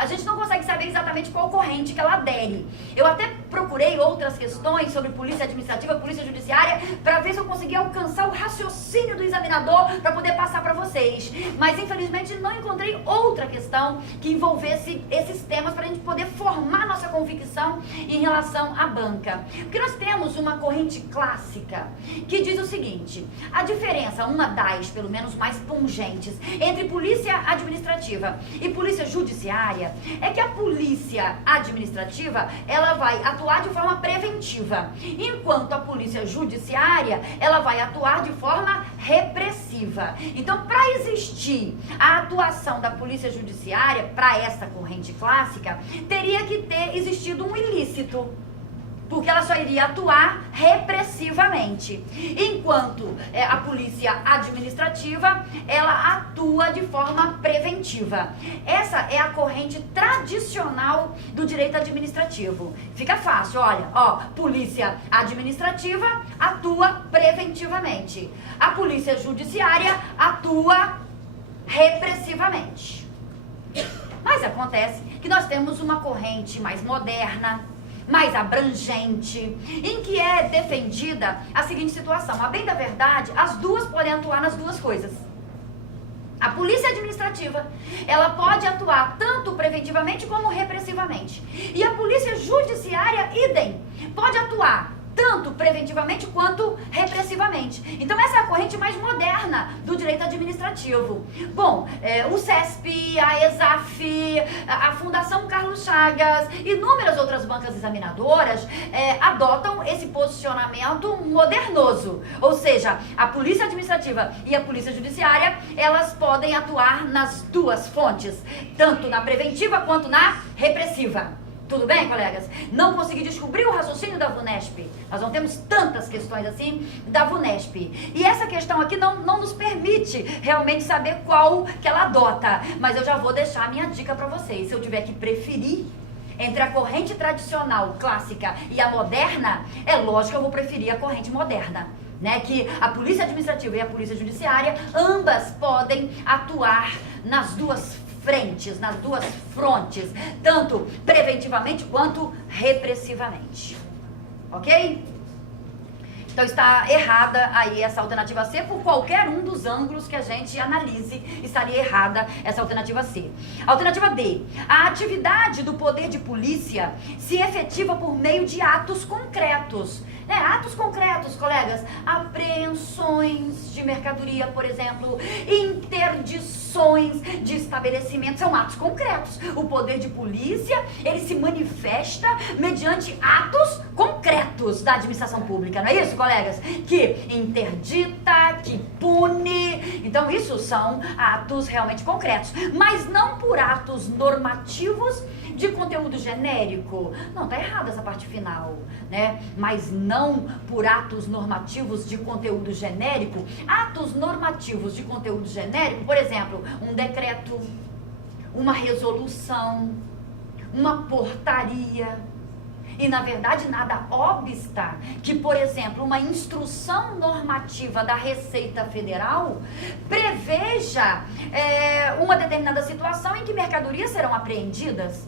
a gente não consegue saber exatamente qual corrente que ela adere. Eu até procurei outras questões sobre polícia administrativa, polícia judiciária, para ver se eu conseguia alcançar o raciocínio do examinador para poder passar para vocês. Mas infelizmente não encontrei outra questão que envolvesse esses temas para a gente poder formar nossa convicção em relação à banca. Porque nós temos uma corrente clássica que diz o seguinte: a diferença, uma das pelo menos mais pungentes, entre polícia administrativa e polícia judiciária é que a polícia administrativa ela vai atuar de forma preventiva, enquanto a polícia judiciária ela vai atuar de forma repressiva. Então, para existir a atuação da polícia judiciária, para essa corrente clássica, teria que ter existido um ilícito, porque ela só iria atuar repressivamente, enquanto a polícia administrativa, ela atua de forma preventiva. Essa é a corrente tradicional do direito administrativo. Fica fácil, olha, ó, polícia administrativa atua preventivamente, a polícia judiciária atua repressivamente. Mas acontece que nós temos uma corrente mais moderna, mais abrangente, em que é defendida a seguinte situação: a bem da verdade, as duas podem atuar nas duas coisas. A polícia administrativa, ela pode atuar tanto preventivamente como repressivamente. E a polícia judiciária, idem, pode atuar tanto preventivamente quanto repressivamente. Então essa é a corrente mais moderna do direito administrativo. Bom, o CESP, a ESAF, a Fundação Carlos Chagas e inúmeras outras bancas examinadoras adotam esse posicionamento modernoso. Ou seja, a polícia administrativa e a polícia judiciária, elas podem atuar nas duas fontes, tanto na preventiva quanto na repressiva. Tudo bem, colegas? Não consegui descobrir o raciocínio da VUNESP. Nós não temos tantas questões assim da VUNESP. E essa questão aqui não nos permite realmente saber qual que ela adota. Mas eu já vou deixar a minha dica para vocês. Se eu tiver que preferir entre a corrente tradicional, clássica e a moderna, é lógico que eu vou preferir a corrente moderna, né? Que a polícia administrativa e a polícia judiciária, ambas podem atuar nas duas frentes, nas duas frontes, tanto preventivamente quanto repressivamente. Ok? Então está errada aí essa alternativa C, por qualquer um dos ângulos que a gente analise, estaria errada essa alternativa C. Alternativa D, a atividade do poder de polícia se efetiva por meio de atos concretos. Atos concretos, colegas, apreensões de mercadoria, por exemplo, interdições ações, de estabelecimentos, são atos concretos. O poder de polícia, ele se manifesta mediante atos concretos da administração pública, não é isso, colegas? Que interdita, que pune, então isso são atos realmente concretos, mas não por atos normativos de conteúdo genérico. Não, tá errada essa parte final, né? Mas não por atos normativos de conteúdo genérico. Atos normativos de conteúdo genérico, por exemplo, um decreto, uma resolução, uma portaria. E, na verdade, nada obsta que, por exemplo, uma instrução normativa da Receita Federal preveja uma determinada situação em que mercadorias serão apreendidas.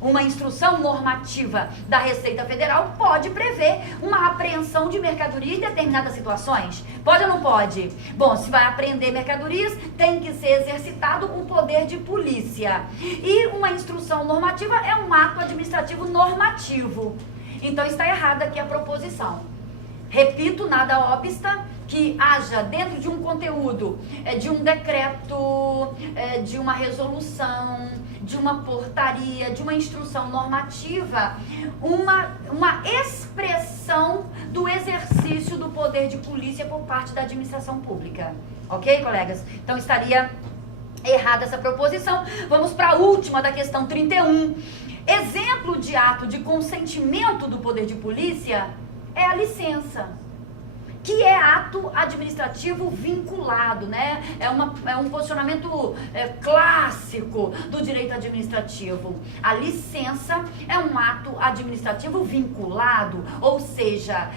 Uma instrução normativa da Receita Federal pode prever uma apreensão de mercadoria em determinadas situações. Pode ou não pode? Bom, se vai apreender mercadorias, tem que ser exercitado o poder de polícia. E uma instrução normativa é um ato administrativo normativo. Então está errada aqui a proposição. Repito, nada obsta que haja dentro de um conteúdo, de um decreto, de uma resolução, de uma portaria, de uma instrução normativa, uma expressão do exercício do poder de polícia por parte da administração pública. Ok, colegas? Então estaria errada essa proposição. Vamos para a última da questão 31. Exemplo de ato de consentimento do poder de polícia é a licença, que é ato administrativo vinculado, né? É um posicionamento clássico do direito administrativo. A licença é um ato administrativo vinculado, ou seja,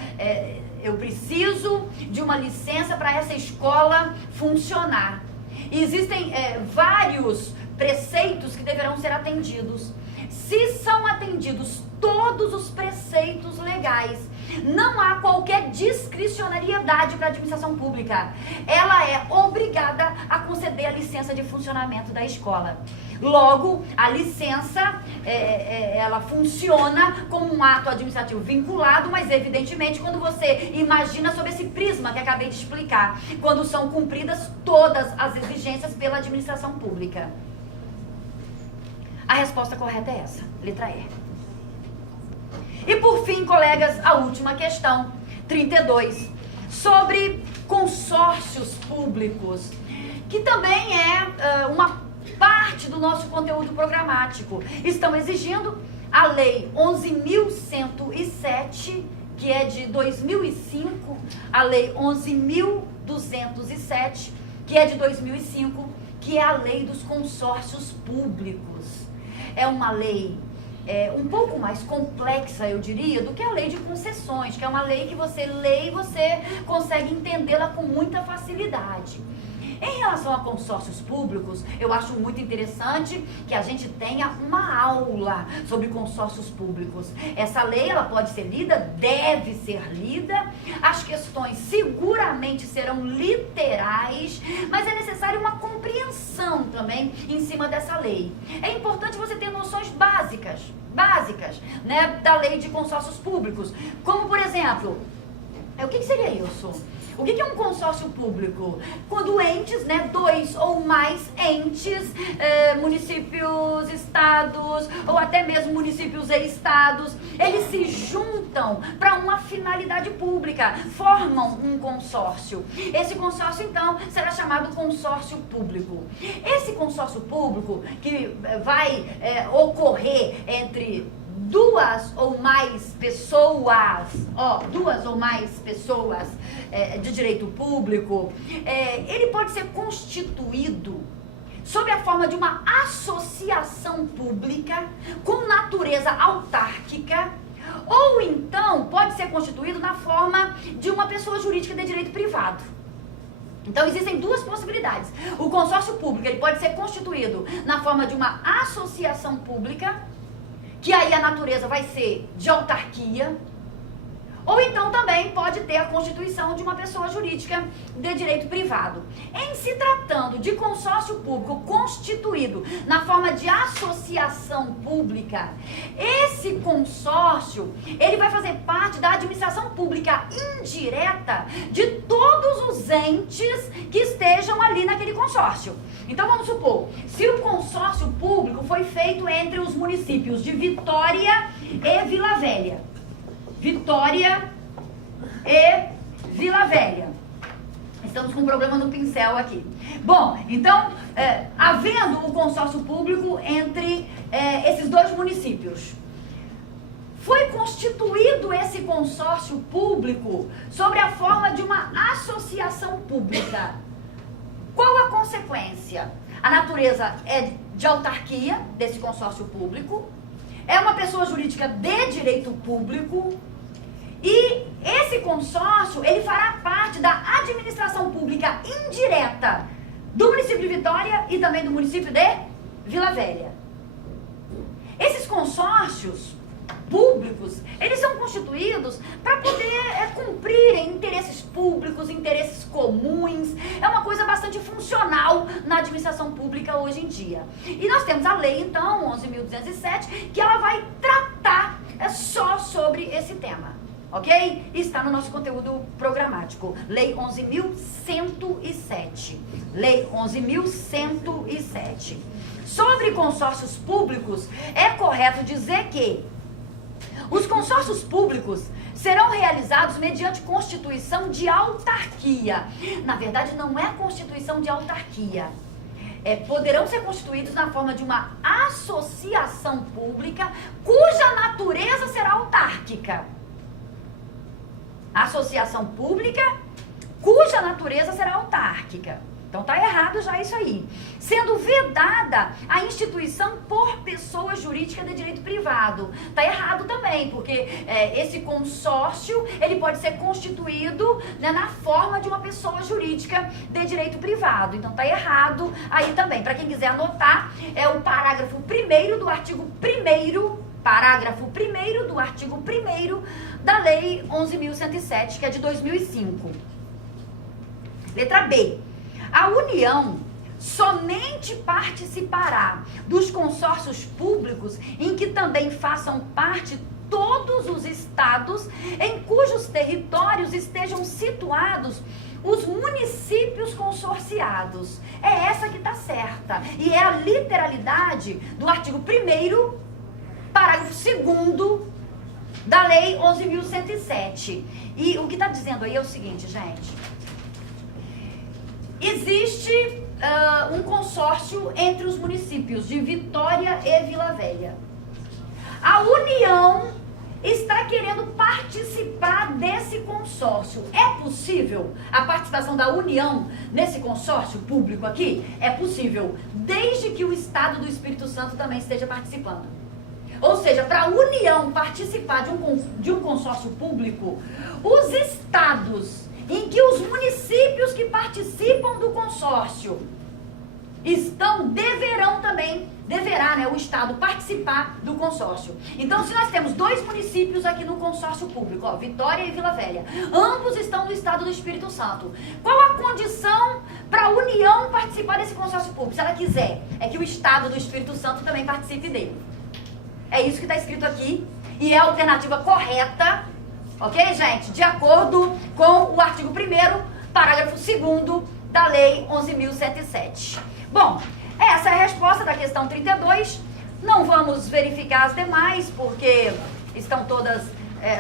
eu preciso de uma licença para essa escola funcionar. E existem vários preceitos que deverão ser atendidos. Se são atendidos todos os preceitos legais, não há qualquer discricionariedade para a administração pública. Ela é obrigada a conceder a licença de funcionamento da escola. Logo, a licença, ela funciona como um ato administrativo vinculado, mas evidentemente quando você imagina sob esse prisma que acabei de explicar, quando são cumpridas todas as exigências pela administração pública. A resposta correta é essa, letra E. E por fim, colegas, a última questão, 32, sobre consórcios públicos, que também é uma parte do nosso conteúdo programático. Estão exigindo a Lei 11.107, que é de 2005, a Lei 11.207, que é de 2005, que é a Lei dos Consórcios Públicos. É uma lei um pouco mais complexa, eu diria, do que a lei de concessões, que é uma lei que você lê e você consegue entendê-la com muita facilidade. Em relação a consórcios públicos, eu acho muito interessante que a gente tenha uma aula sobre consórcios públicos. Essa lei, ela pode ser lida, deve ser lida, as questões seguramente serão literais, mas é necessária uma compreensão também em cima dessa lei. É importante você ter noções básicas, né, da lei de consórcios públicos, como por exemplo, o que seria isso? O que é um consórcio público? Quando entes, né, dois ou mais entes, municípios, estados, ou até mesmo municípios e estados, eles se juntam para uma finalidade pública, formam um consórcio. Esse consórcio, então, será chamado consórcio público. Esse consórcio público que vai ocorrer entre duas ou mais pessoas de direito público, ele pode ser constituído sob a forma de uma associação pública com natureza autárquica, ou então pode ser constituído na forma de uma pessoa jurídica de direito privado. Então existem duas possibilidades. O consórcio público, ele pode ser constituído na forma de uma associação pública, que aí a natureza vai ser de autarquia, ou então também pode ter a constituição de uma pessoa jurídica de direito privado. Em se tratando de consórcio público constituído na forma de associação pública, esse consórcio, ele vai fazer parte da administração pública indireta de todos os entes que estejam ali naquele consórcio. Então vamos supor, se o consórcio público foi feito entre os municípios de Vitória e Vila Velha. Vitória e Vila Velha. Estamos com um problema no pincel aqui. Bom, então, havendo o consórcio público entre esses dois municípios, foi constituído esse consórcio público sobre a forma de uma associação pública. Qual a consequência? A natureza é de autarquia desse consórcio público, é uma pessoa jurídica de direito público e esse consórcio, ele fará parte da administração pública indireta do município de Vitória e também do município de Vila Velha. Esses consórcios públicos, eles são constituídos para poder cumprirem interesses públicos, interesses comuns. É uma coisa bastante funcional na administração pública hoje em dia. E nós temos a lei, então, 11.207, que ela vai tratar só sobre esse tema. Ok? Está no nosso conteúdo programático. Lei 11.107. Lei 11.107. Sobre consórcios públicos, é correto dizer que os consórcios públicos serão realizados mediante constituição de autarquia. Na verdade, não é constituição de autarquia. Poderão ser constituídos na forma de uma associação pública cuja natureza será autárquica. Associação pública cuja natureza será autárquica. Então tá errado já isso aí. Sendo vedada a instituição por pessoa jurídica de direito privado. Tá errado também, porque esse consórcio, ele pode ser constituído, né, na forma de uma pessoa jurídica de direito privado. Então tá errado aí também. Para quem quiser anotar, é o parágrafo 1º do artigo 1º, parágrafo 1º do artigo 1º da Lei 11.107, que é de 2005. Letra B. A União somente participará dos consórcios públicos em que também façam parte todos os estados em cujos territórios estejam situados os municípios consorciados. É essa que está certa. E é a literalidade do artigo 1º, parágrafo 2º da Lei 11.107. E o que está dizendo aí é o seguinte, gente. Existe um consórcio entre os municípios de Vitória e Vila Velha. A União está querendo participar desse consórcio. É possível a participação da União nesse consórcio público aqui? É possível, desde que o Estado do Espírito Santo também esteja participando. Ou seja, para a União participar de um consórcio público, os estados em que os municípios que participam do consórcio deverá, né, o Estado participar do consórcio. Então, se nós temos dois municípios aqui no consórcio público, ó, Vitória e Vila Velha, ambos estão no Estado do Espírito Santo. Qual a condição para a União participar desse consórcio público? Se ela quiser, é que o Estado do Espírito Santo também participe dele. É isso que está escrito aqui e é a alternativa correta. Ok, gente? De acordo com o artigo 1º, parágrafo 2º da Lei 11.107. Bom, essa é a resposta da questão 32. Não vamos verificar as demais, porque estão todas,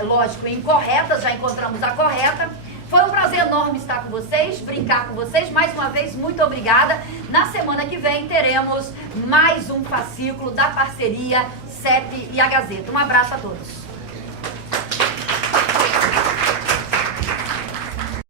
lógico, incorretas. Já encontramos a correta. Foi um prazer enorme estar com vocês, brincar com vocês. Mais uma vez, muito obrigada. Na semana que vem teremos mais um fascículo da parceria CEP e a Gazeta. Um abraço a todos.